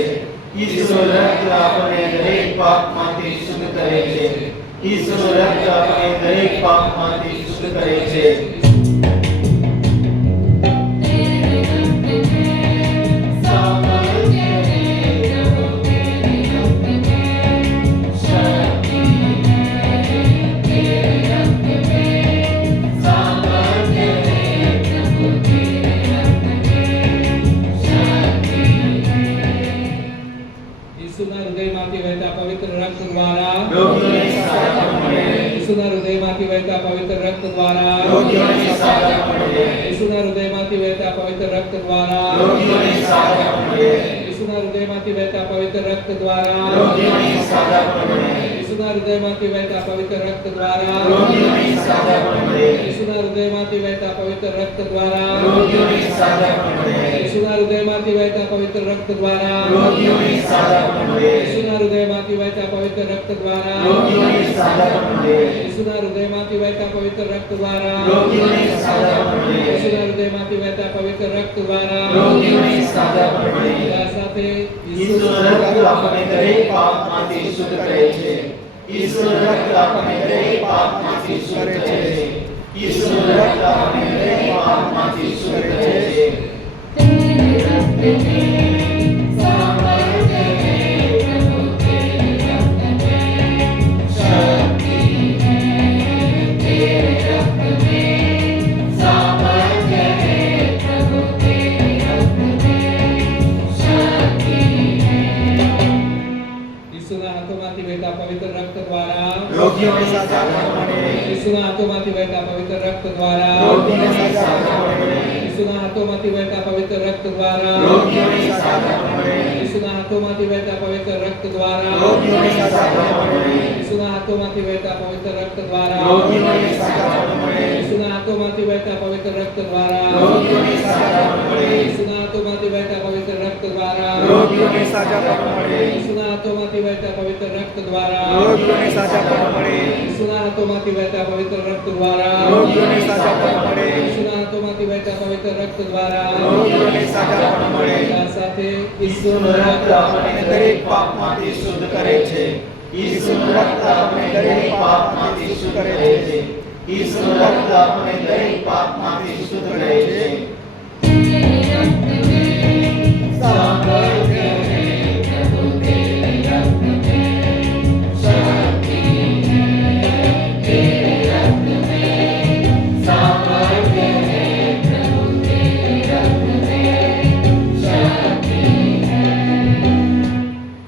ઈસુનું રક્ત આપણને દરેક પાપમાંથી શુદ્ધ કરે છે. ઈસુનું રક્ત આપણને દરેક પાપમાંથી શુદ્ધ કરે છે. ઈસુના હૃદયમાંથી વહેતા પવિત્ર રક્ત દ્વારા રોગીઓને સાજા પણ મળે. ઈસુના હૃદયમાંથી વહેતા પવિત્ર રક્ત દ્વારા રોગીઓને સાજા પણ મળે. ઈસુના હૃદયમાંથી વહેતા પવિત્ર રક્ત દ્વારા રોગીઓને સાજા પણ મળે. ઈસુના હૃદયમાંથી વહેતા પવિત્ર રક્ત દ્વારા રોગીઓને સાજા પણ મળે. ઈસુના હૃદયમાંથી વહેતા પવિત્ર રક્ત દ્વારા રોગીઓને સાજા પણ મળે. ઈસુના હૃદયમાંથી વહેતા પવિત્ર રક્ત દ્વારા રોગીઓને સાજા પણ મળે. ઈસુના હૃદયમાંથી વહેતા પવિત્ર રક્ત દ્વારા રોગીઓને સાજા પણ મળે. ઈસુના હૃદયમાંથી વહેતા પવિત્ર રક્ત દ્વારા રોગીઓને સાજા પણ મળે. ઈસુના હૃદયમાંથી વહેતા પવિત્ર રક્ત દ્વારા રોગીઓને સાજા પણ મળે. ઈસુના હૃદયમાંથી વહેતા પવિત્ર રક્ત દ્વારા રોગીઓને સાજા પણ મળે. બધા સાથે ઈસુનું રક્ત આપણને દરેક પાપમાંથી શુદ્ધ કરે છે. ઈસુનું રક્ત આપણને દરેક પાપમાંથી શુદ્ધ કરે છે. ઈસુનું રક્ત આપણને દરેક પાપમાંથી શુદ્ધ કરે છે. ઈસુના હાથોમાંથી વહેતા પવિત્ર રક્ત દ્વારા રોગીઓને સાજા પણ મળે. ઈસુના હાથોમાંથી વહેતા પવિત્ર રક્ત દ્વારા રોગીઓને સાજા પણ મળે. ઈસુના હાથોમાંથી વહેતા પવિત્ર રક્ત દ્વારા રોગીઓને સાજા પણ મળે. ઈસુના હાથોમાંથી વહેતા પવિત્ર રક્ત દ્વારા રોગીઓને સાજા પણ મળે. ઈસુના હાથોમાંથી વહેતા પવિત્ર રક્ત દ્વારા રોગીઓને સાજા પણ મળે. ઈસુના હાથોમાંથી વહેતા પવિત્ર રક્ત દ્વારા રોગીઓને સાજા પણ મળે. ઈસુના હાથોમાંથી વહેતા પવિત્ર રક્ત દ્વારા રોગીઓને સાજા પણ મળે. ઈસુના હાથોમાંથી વહેતા પવિત્ર રક્ત દ્વારા રોગીઓને સાજા પણ મળે. ઈસુના હાથોમાંથી વહેતા પવિત્ર રક્ત દ્વારા રોગીઓને સાજા પણ મળે. ઈસુના હાથોમાંથી વહેતા પવિત્ર રક્ત દ્વારા રોગીઓને સાજા પણ મળે. બધા સાથે ઈસુનું રક્ત આપણને દરેક પાપમાંથી શુદ્ધ કરે છે. ઈસુનું રક્ત આપણને દરેક પાપમાંથી શુદ્ધ કરે છે. ઈસુનું રક્ત આપણને દરેક પાપમાંથી શુદ્ધ કરે છે.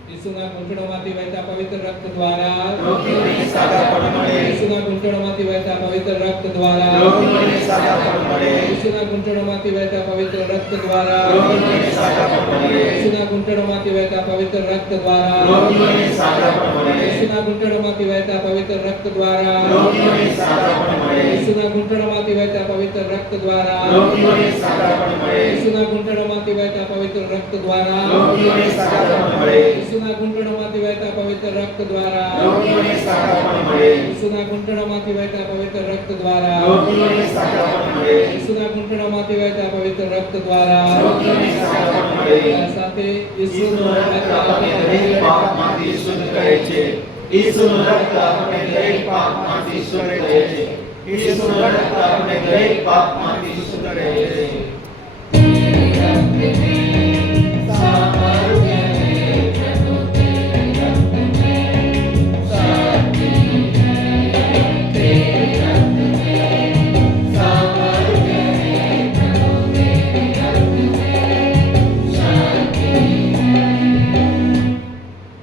ઈસુના ઘૂંટણોમાંથી વહેતા પવિત્ર રક્ત દ્વારા રોગીઓને સાજા પણ મળે. ઈસુના ઘૂંટણોમાંથી વહેતા પવિત્ર રક્ત દ્વારા રોગીઓને સાજા પણ મળે. ઈસુના ઘૂંટણોમાંથી વહેતા પવિત્ર રક્ત દ્વારા રોગીઓને સાજા પણ મળે. ઈસુના ઘૂંટણોમાંથી વહેતા પવિત્ર રક્ત દ્વારા રોગીઓને સાજા પણ મળે. ઈસુના ઘૂંટણોમાંથી વહેતા પવિત્ર રક્ત દ્વારા રોગીઓને સાજા પણ મળે. ઈસુના ઘૂંટણોમાંથી વહેતા પવિત્ર રક્ત દ્વારા રોગીઓને સાજા પણ મળે. ઈસુના ઘૂંટણોમાંથી વહેતા પવિત્ર રક્ત દ્વારા રોગીઓને સાજા પણ મળે. ઈસુના ઘૂંટણોમાંથી વહેતા પવિત્ર રક્ત દ્વારા રોગીઓને સાજા પણ મળે. ઈસુના ઘૂંટણોમાંથી વહેતા પવિત્ર રક્ત દ્વારા રોગીઓને સાજા પણ મળે. ઈસુના ઘૂંટણોમાંથી વહેતા પવિત્ર રક્ત દ્વારા રોગીઓને સાજા પણ મળે. આ સાથે ઈસુનું રક્ત આપણને દરેક પાપમાંથી શુદ્ધ કરે છે. ઈસુનું રક્ત આપણને દરેક પાપમાંથી શુદ્ધ કરે છે. ઈસુનું રક્ત આપણને દરેક પાપમાંથી શુદ્ધ કરે છે.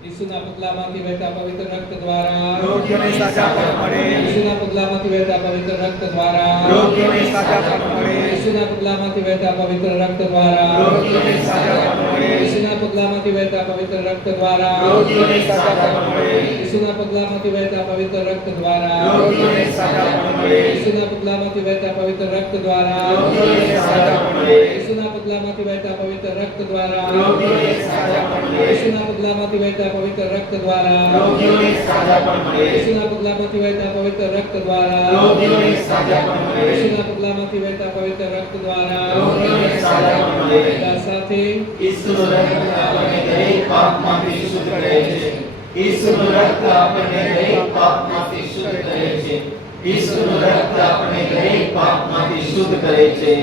ઈસુના પગલામાંથી વહેતા પવિત્ર રક્ત દ્વારા રોગીઓને સાજા પણ મળે. ઈસુના પગલામાંથી વહેતા પવિત્ર રક્ત દ્વારા રોગીઓને સાજાપણું મળે. ઈસુના પગલામાંથી વહેતા પવિત્ર રક્ત દ્વારા રોગીઓને સાજાપણું મળે. ઈસુના પગલામાંથી વહેતા પવિત્ર રક્ત દ્વારા રોગીઓને સાજાપણું મળે. ઈસુના પગલામાંથી વહેતા પવિત્ર રક્ત દ્વારા રોગીઓને સાજાપણું મળે. ઈસુના પગલામાંથી વહેતા પવિત્ર રક્ત દ્વારા રોગીઓને સાજાપણું મળે. ઈસુના પગલામાંથી વહેતા પવિત્ર રક્ત દ્વારા રોગીઓને સાજાપણું મળે. ઈસુના પગલામાંથી વહેતા પવિત્ર રક્ત દ્વારા રોગીઓને સાજાપણું મળે. ઈસુના પગલામાંથી વહેતા પવિત્ર રક્ત દ્વારા રોગીઓને સાજાપણું મળે. ઈસુના પગલામાંથી વહેતા પવિત્ર રક્ત દ્વારા રોગીઓને સાજાપણું મળે. બધા સાથે ઈસુનું રક્ત આપણને દરેક પાપમાંથી શુદ્ધ કરે છે. ઈસુનું રક્ત આપણને દરેક પાપમાંથી શુદ્ધ કરે છે. ઈસુનું રક્ત આપણને દરેક પાપમાંથી શુદ્ધ કરે છે.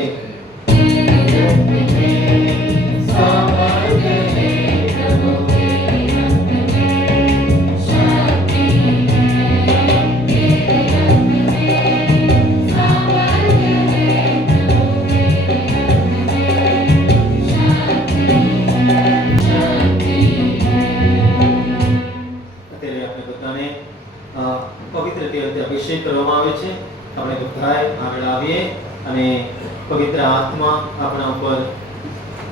અત્યારે આપણે બધાને પવિત્ર તેલથી અભિષેક કરવામાં આવે છે. આપણે બધાએ આગળ આવીએ અને પવિત્ર આત્મા આપણા ઉપર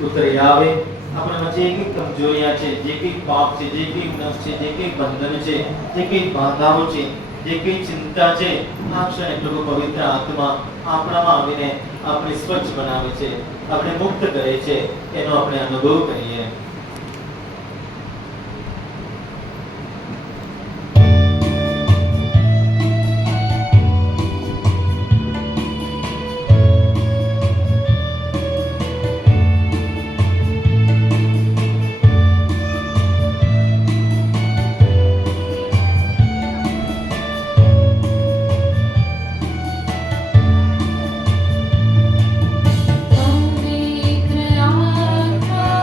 ઉતરી આવે. આપણામાં જે કંઈ કમજોરિયા છે, જે કંઈ પાપ છે, જે કંઈ નશ છે, જે કંઈ બંધન છે, જે કંઈ બાધાઓ છે, જે કંઈ ચિંતા છે, આ ક્ષણે પ્રભુ પવિત્ર આત્મા આપણામાં આવીને આપણે સ્વચ્છ બનાવે છે, આપણે મુક્ત કરે છે. એનો આપણે અનુભવ કરીએ. પવિત્ર આત્મા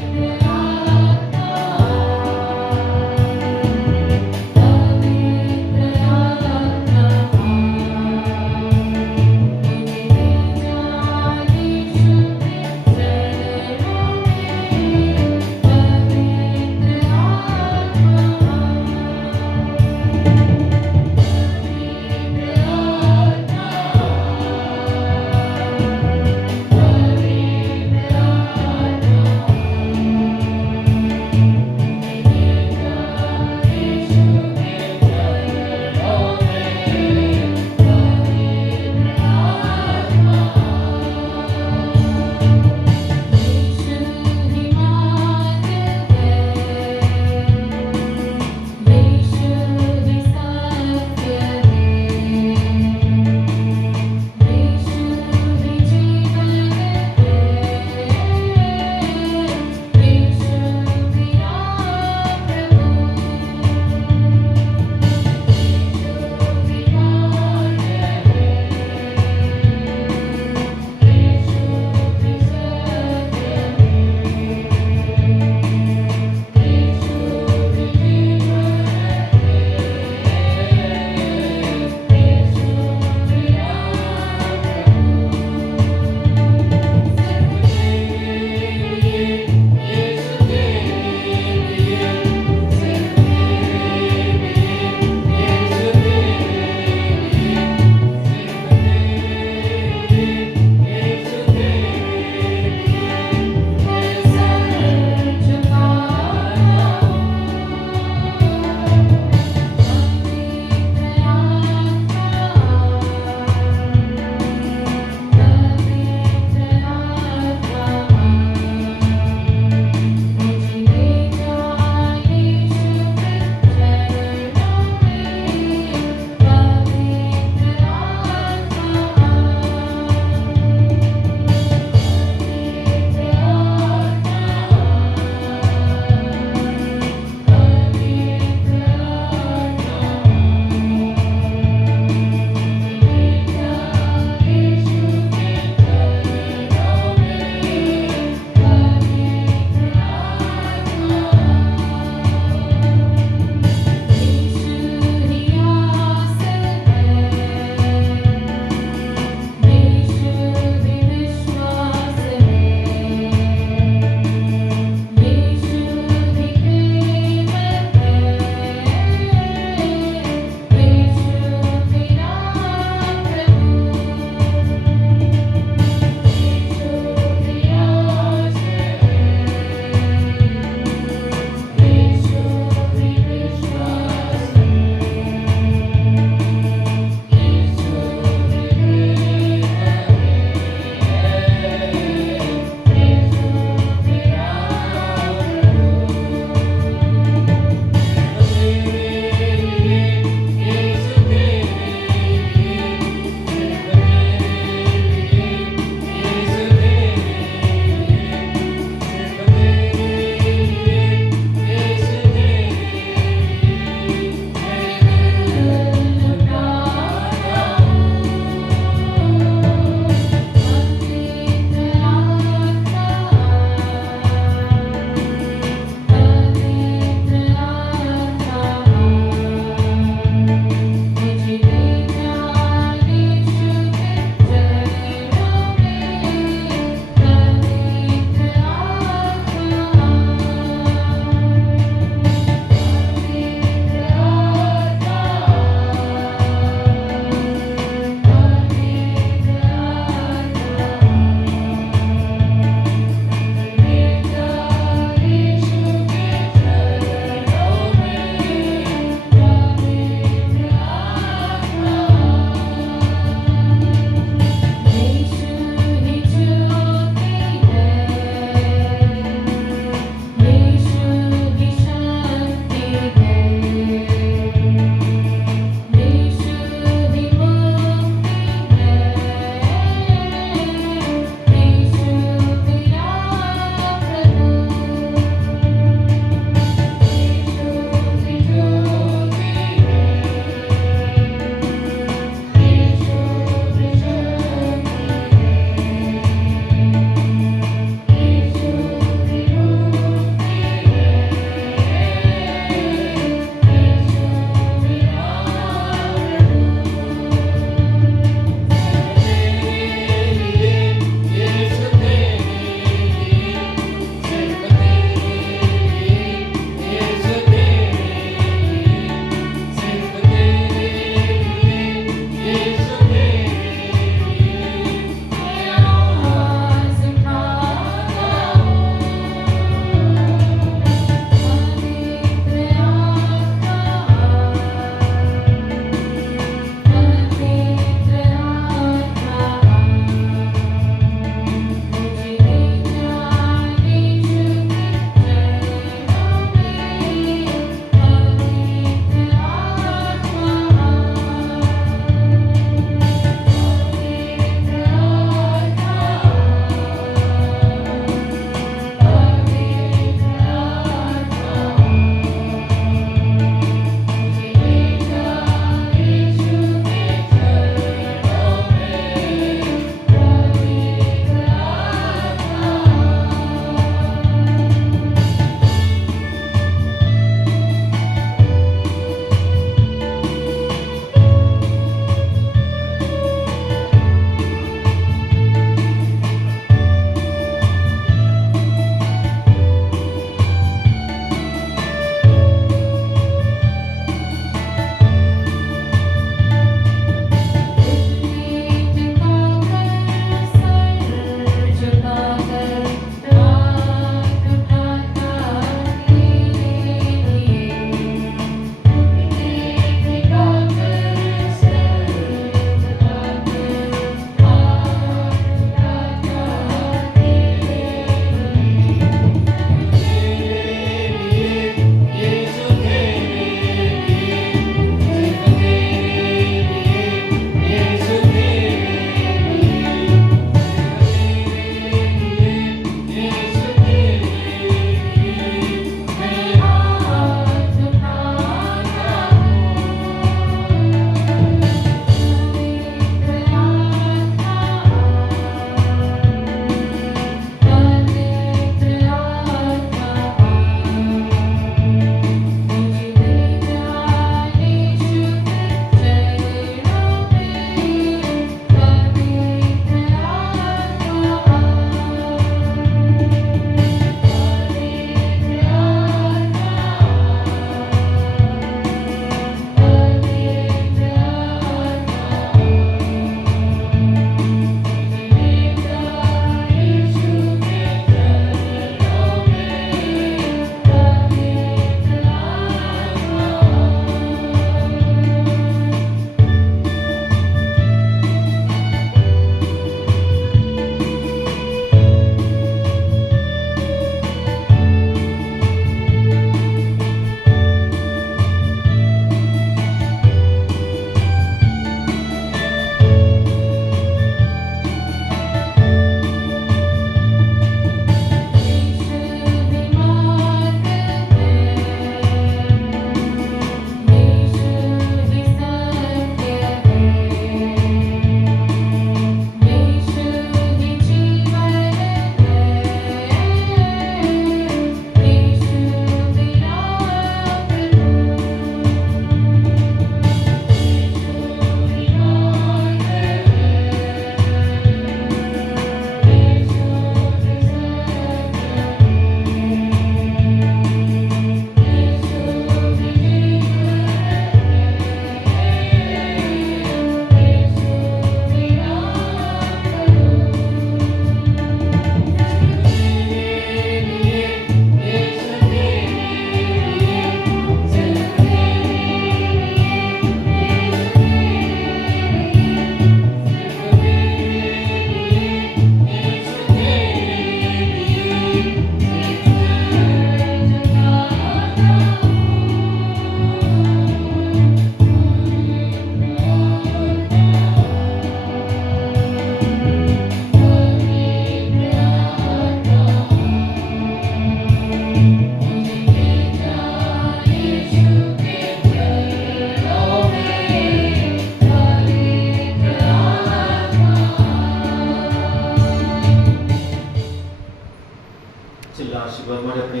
છેલ્લા આશીર્વાદ માટે આપણે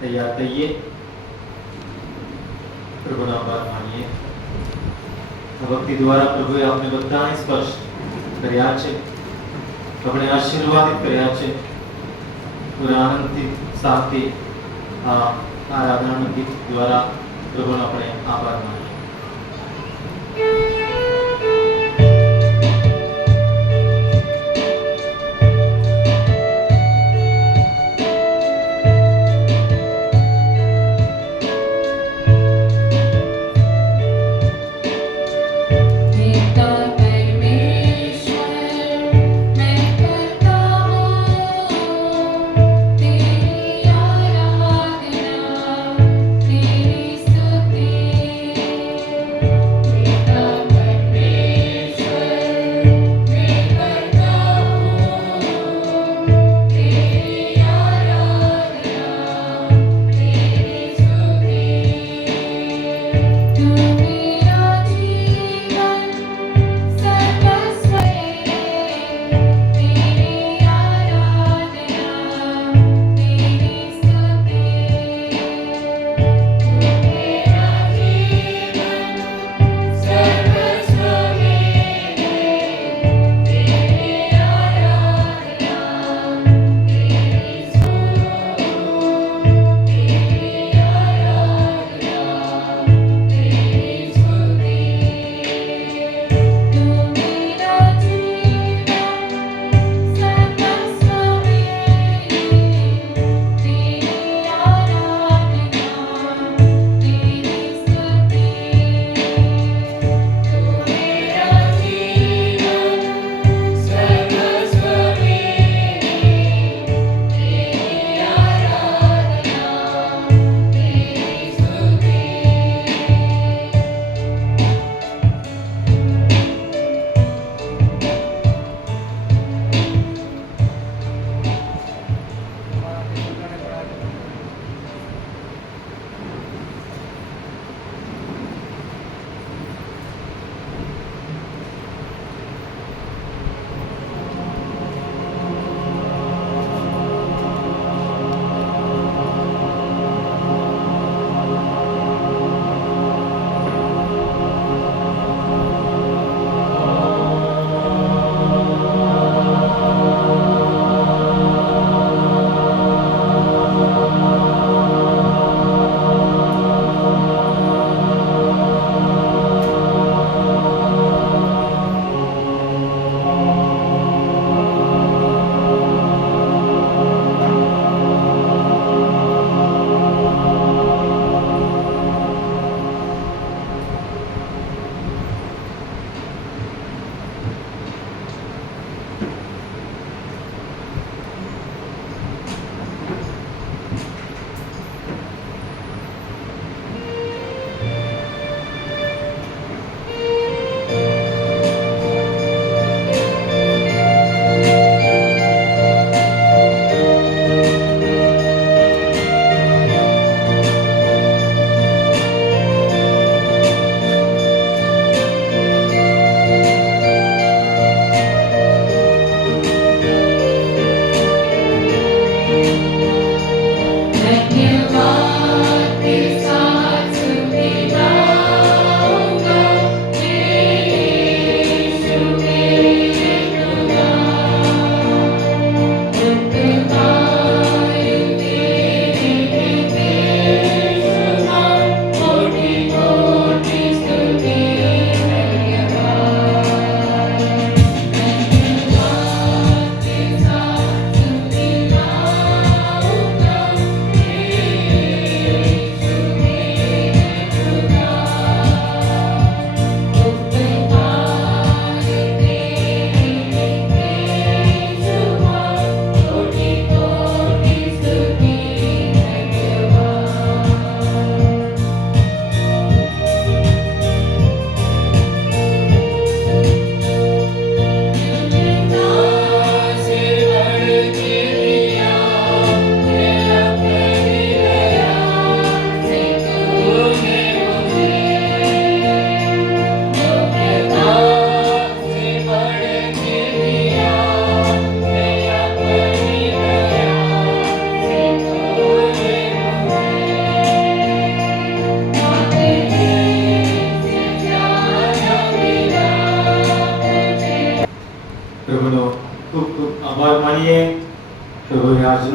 તૈયાર થઈએ. પ્રભુનો આભાર માનીએ. આ ભક્તિ દ્વારા પ્રભુએ આપણે બધાને સ્પર્શ કર્યા છે, આપણે આશીર્વાદિત કર્યા છે. પૂરા આનંદથી સાથે આ આરાધનાનું ગીત દ્વારા પ્રભુનો આપણે આભાર માનીએ. तेरी आराधना तेरी स्तुति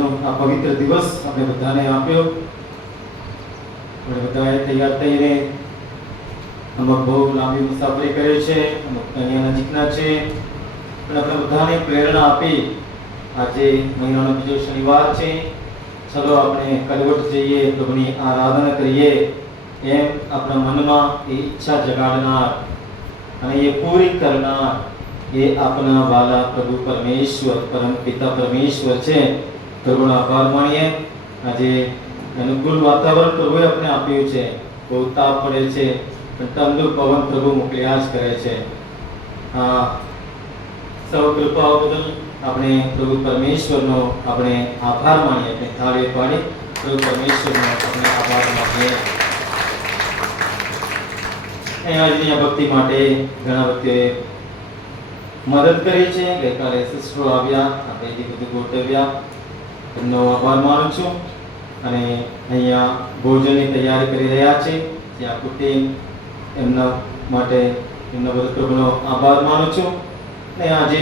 આજનો આ પવિત્ર દિવસ આપણે બધાને આપ્યો. આપણે બધાએ તૈયાર થઈને અમુક બહુ લાંબી મુસાફરી કરી છે, અમુક અહીંયા નજીકના છે, પણ આપણે બધાને પ્રેરણા આપી આજે મહિનાનો બીજો શનિવાર છે, ચલો આપણે કલવટ જઈએ, પ્રભુની આરાધના કરીએ એમ આપણા મનમાં એ ઈચ્છા જગાડનાર અને એ પૂરી કરનાર એ આપણા વાલા પ્રભુ પરમેશ્વર, પરમ પિતા પરમેશ્વર છે. પ્રભુનો આભાર માણીએ. આજે અનુકૂળ વાતાવરણ પ્રભુએ આપણે આપ્યું છે. બહુ તાપ પડે છે પણ ઠંડુ પવન પ્રભુ મોકલ્યા જ કરે છે. સૌ કૃપાઓ બદલ આપણે પ્રભુ પરમેશ્વરનો આપણે આભાર માણીએ. આપણે થાળી પાડી પ્રભુ પરમેશ્વરનો આપણે આભાર માનીએ. આજની ભક્તિ માટે ઘણા વ્યક્તિઓએ મદદ કરી છે. ગઈકાલે સિસ્ટરો આવ્યા, આપણે એ બધું ગોઠવ્યા, એમનો આભાર માનું છું. અને અહીંયા ભોજનની તૈયારી કરી રહ્યા છે જે આખું ટીમ, એમના માટે એમનો બધો પ્રભુનો આભાર માનું છું. અને આજે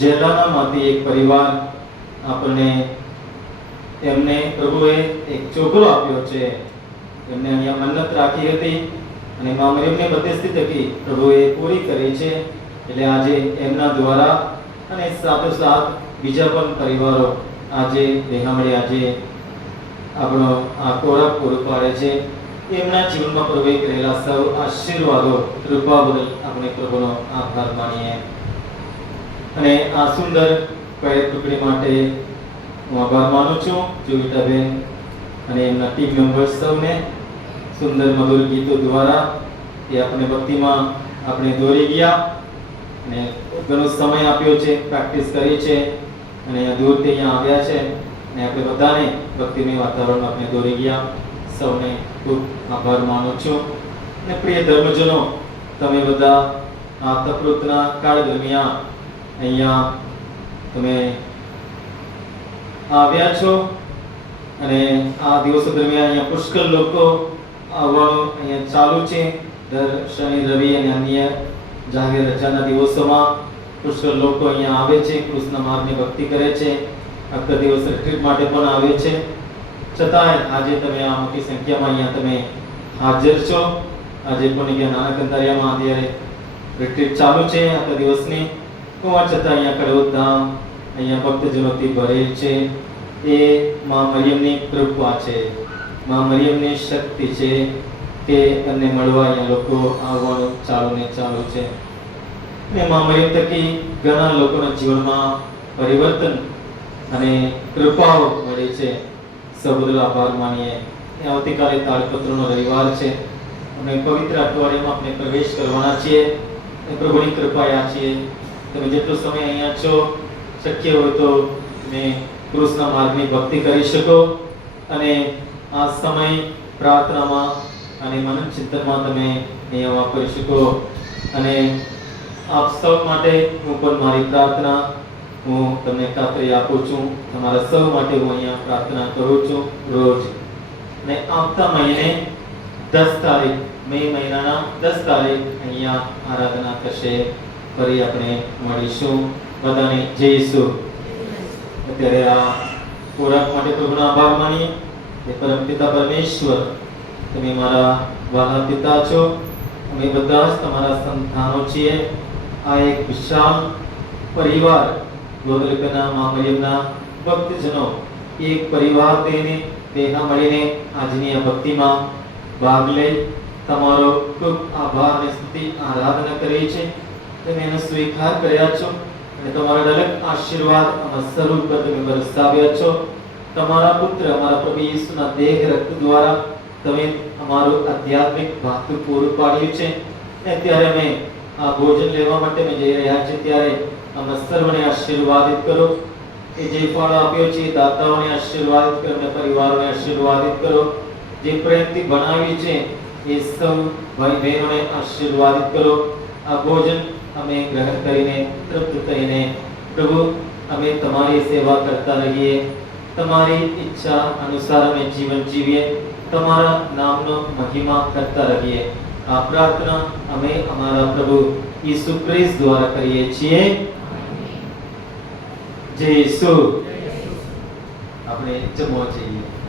જેલાનામાંથી એક પરિવાર આપણને એમને પ્રભુએ એક છોકરો આપ્યો છે. એમને અહીંયા મન્નત રાખી હતી અને મા મરિયમની મધ્યસ્થી થકી પ્રભુએ પૂરી કરી છે. એટલે આજે એમના દ્વારા અને સાથોસાથ બીજા પણ પરિવારો આજે દેહામણે આજે આપણો આ ખોરાક પૂરો પાડે છે. એમના જીવનમાં પ્રભુએ કરેલા સૌ આશીર્વાદો, કૃપા બદલ આપણે પ્રભુનો આભાર માનીએ. અને આ સુંદર કય ટુકડી માટે હું આભાર માનું છું જોવિતાબેન અને એમના ટીમ મેમ્બર્સ સૌને. સુંદર મધુર ગીતો દ્વારા એ આપણે ભક્તિમાં આપણે દોરી ગયા અને ઘણો સમય આપ્યો છે, પ્રેક્ટિસ કરી છે અને દૂરથી અહીંયા આવ્યા છે અને આપણે બધાને ભક્તિમય વાતાવરણમાં આપણે દોરી ગયા. સૌને ખૂબ આભાર માનું છું. અને પ્રિય ધર્મજનો, તમે બધા આ તપૃતના કાળ દરમિયાન અહીંયા તમે આવ્યા છો અને આ દિવસો દરમિયાન અહીંયા પુષ્કળ લોકો આવવાનું અહીંયા ચાલુ છે. દર શનિ, રવિ અને અન્ય જાહેર રજાના દિવસોમાં પુષ્કળ લોકો અહીંયા આવે છે, કૃષ્ણ માર્ગની ભક્તિ કરે છે, આખા દિવસ રિટ્રીટ માટે પણ આવે છે. છતાંય આજે તમે આ મોટી સંખ્યામાં અહીંયા તમે હાજર છો. આજે પણ અહીંયા નાના કંતારિયામાં અત્યારે રિટ્રીટ ચાલુ છે આખા દિવસની. હોવા છતાં અહીંયા કડવદ ધામ અહીંયા ભક્તજનોથી ભરેલ છે. એ મા મરિયમની કૃપા છે, મા મરિયમની શક્તિ છે કે એમને મળવા અહીંયા લોકો આવવાનું ચાલુ ને ચાલુ છે. અને મા મરિયમ થકી ઘણા લોકોના જીવનમાં પરિવર્તન અને કૃપાઓ મળે છે. સૌ બદલ આભાર માનીએ. આવતીકાલે તાળપત્રનો રવિવાર છે. અમે પવિત્ર અઠવાડિયામાં આપણે પ્રવેશ કરવાના છીએ. પ્રભુની કૃપાયા છીએ. તમે જેટલો સમય અહીંયા છો, શક્ય હોય તો તમે કૃષ્ણ માર્ગની ભક્તિ કરી શકો અને આ સમય પ્રાર્થનામાં અને મનન ચિંતનમાં તમે અહીંયા વાપરી શકો. અને આપ સૌ માટે હું પણ મારી પ્રાર્થના હું તમને ખાતરી આપું છું. તમારા સૌ માટે હું અહીંયા પ્રાર્થના કરું છું રોજ. ને આવતા મહિને 10 તારીખ, મે મહિનાના 10 તારીખ અહીંયા આરાધના થશે. ફરી આપણે મળીશું. બધાને જય ઈસુ. અત્યારે આ ખોરાક માટે પ્રભુનો આભાર માનીએ. એ પરમ પિતા પરમેશ્વર, તમે મારા વહાલા પિતા છો, અમે બધા જ તમારા સંતાનો છીએ. આ એક વિશાળ પરિવાર, ગોદલકના મા મરિયમના ભક્તજનો એક પરિવાર થઈને ભેગા મળીને આજની આ ભક્તિમાં ભાગ લઈ તમારો ખૂબ આભાર અને સ્તુતિ આરાધના કરી છે. તમે એનો સ્વીકાર કર્યા છો અને તમારા અલગ આશીર્વાદ અમારા સ્વરૂપ પર તમે વરસાવ્યા છો. તમારા પુત્ર અમારા પ્રભુ ઈસુના દેહ રક્ત દ્વારા તમે અમારું આધ્યાત્મિક ભાથું પૂરું પાડ્યું છે. અને ત્યારે અમે આ ભોજન લેવા માટે અમે જઈ રહ્યા છીએ ત્યારે અમારા સર્વને આશીર્વાદિત કરો. એ જે ફળ આપ્યો છે દાતાઓને આશીર્વાદિત કરો અને પરિવારોને આશીર્વાદિત કરો. જે પ્રેમથી બનાવી છે એ સૌ ભાઈ બહેનોને આશીર્વાદિત કરો. આ ભોજન અમે ગ્રહણ કરીને તૃપ્ત થઈને પ્રભુ અમે તમારી સેવા કરતા રહીએ. તમારી ઈચ્છા અનુસાર અમે જીવન જીવીએ. તમારા નામનો મહિમા કરતા રહીએ. આ પ્રાર્થના અમે અમારા પ્રભુ ઈસુ ખ્રિસ્ત દ્વારા કરીએ છીએ. જય ઈસુ. આપણે જમવા જઈએ.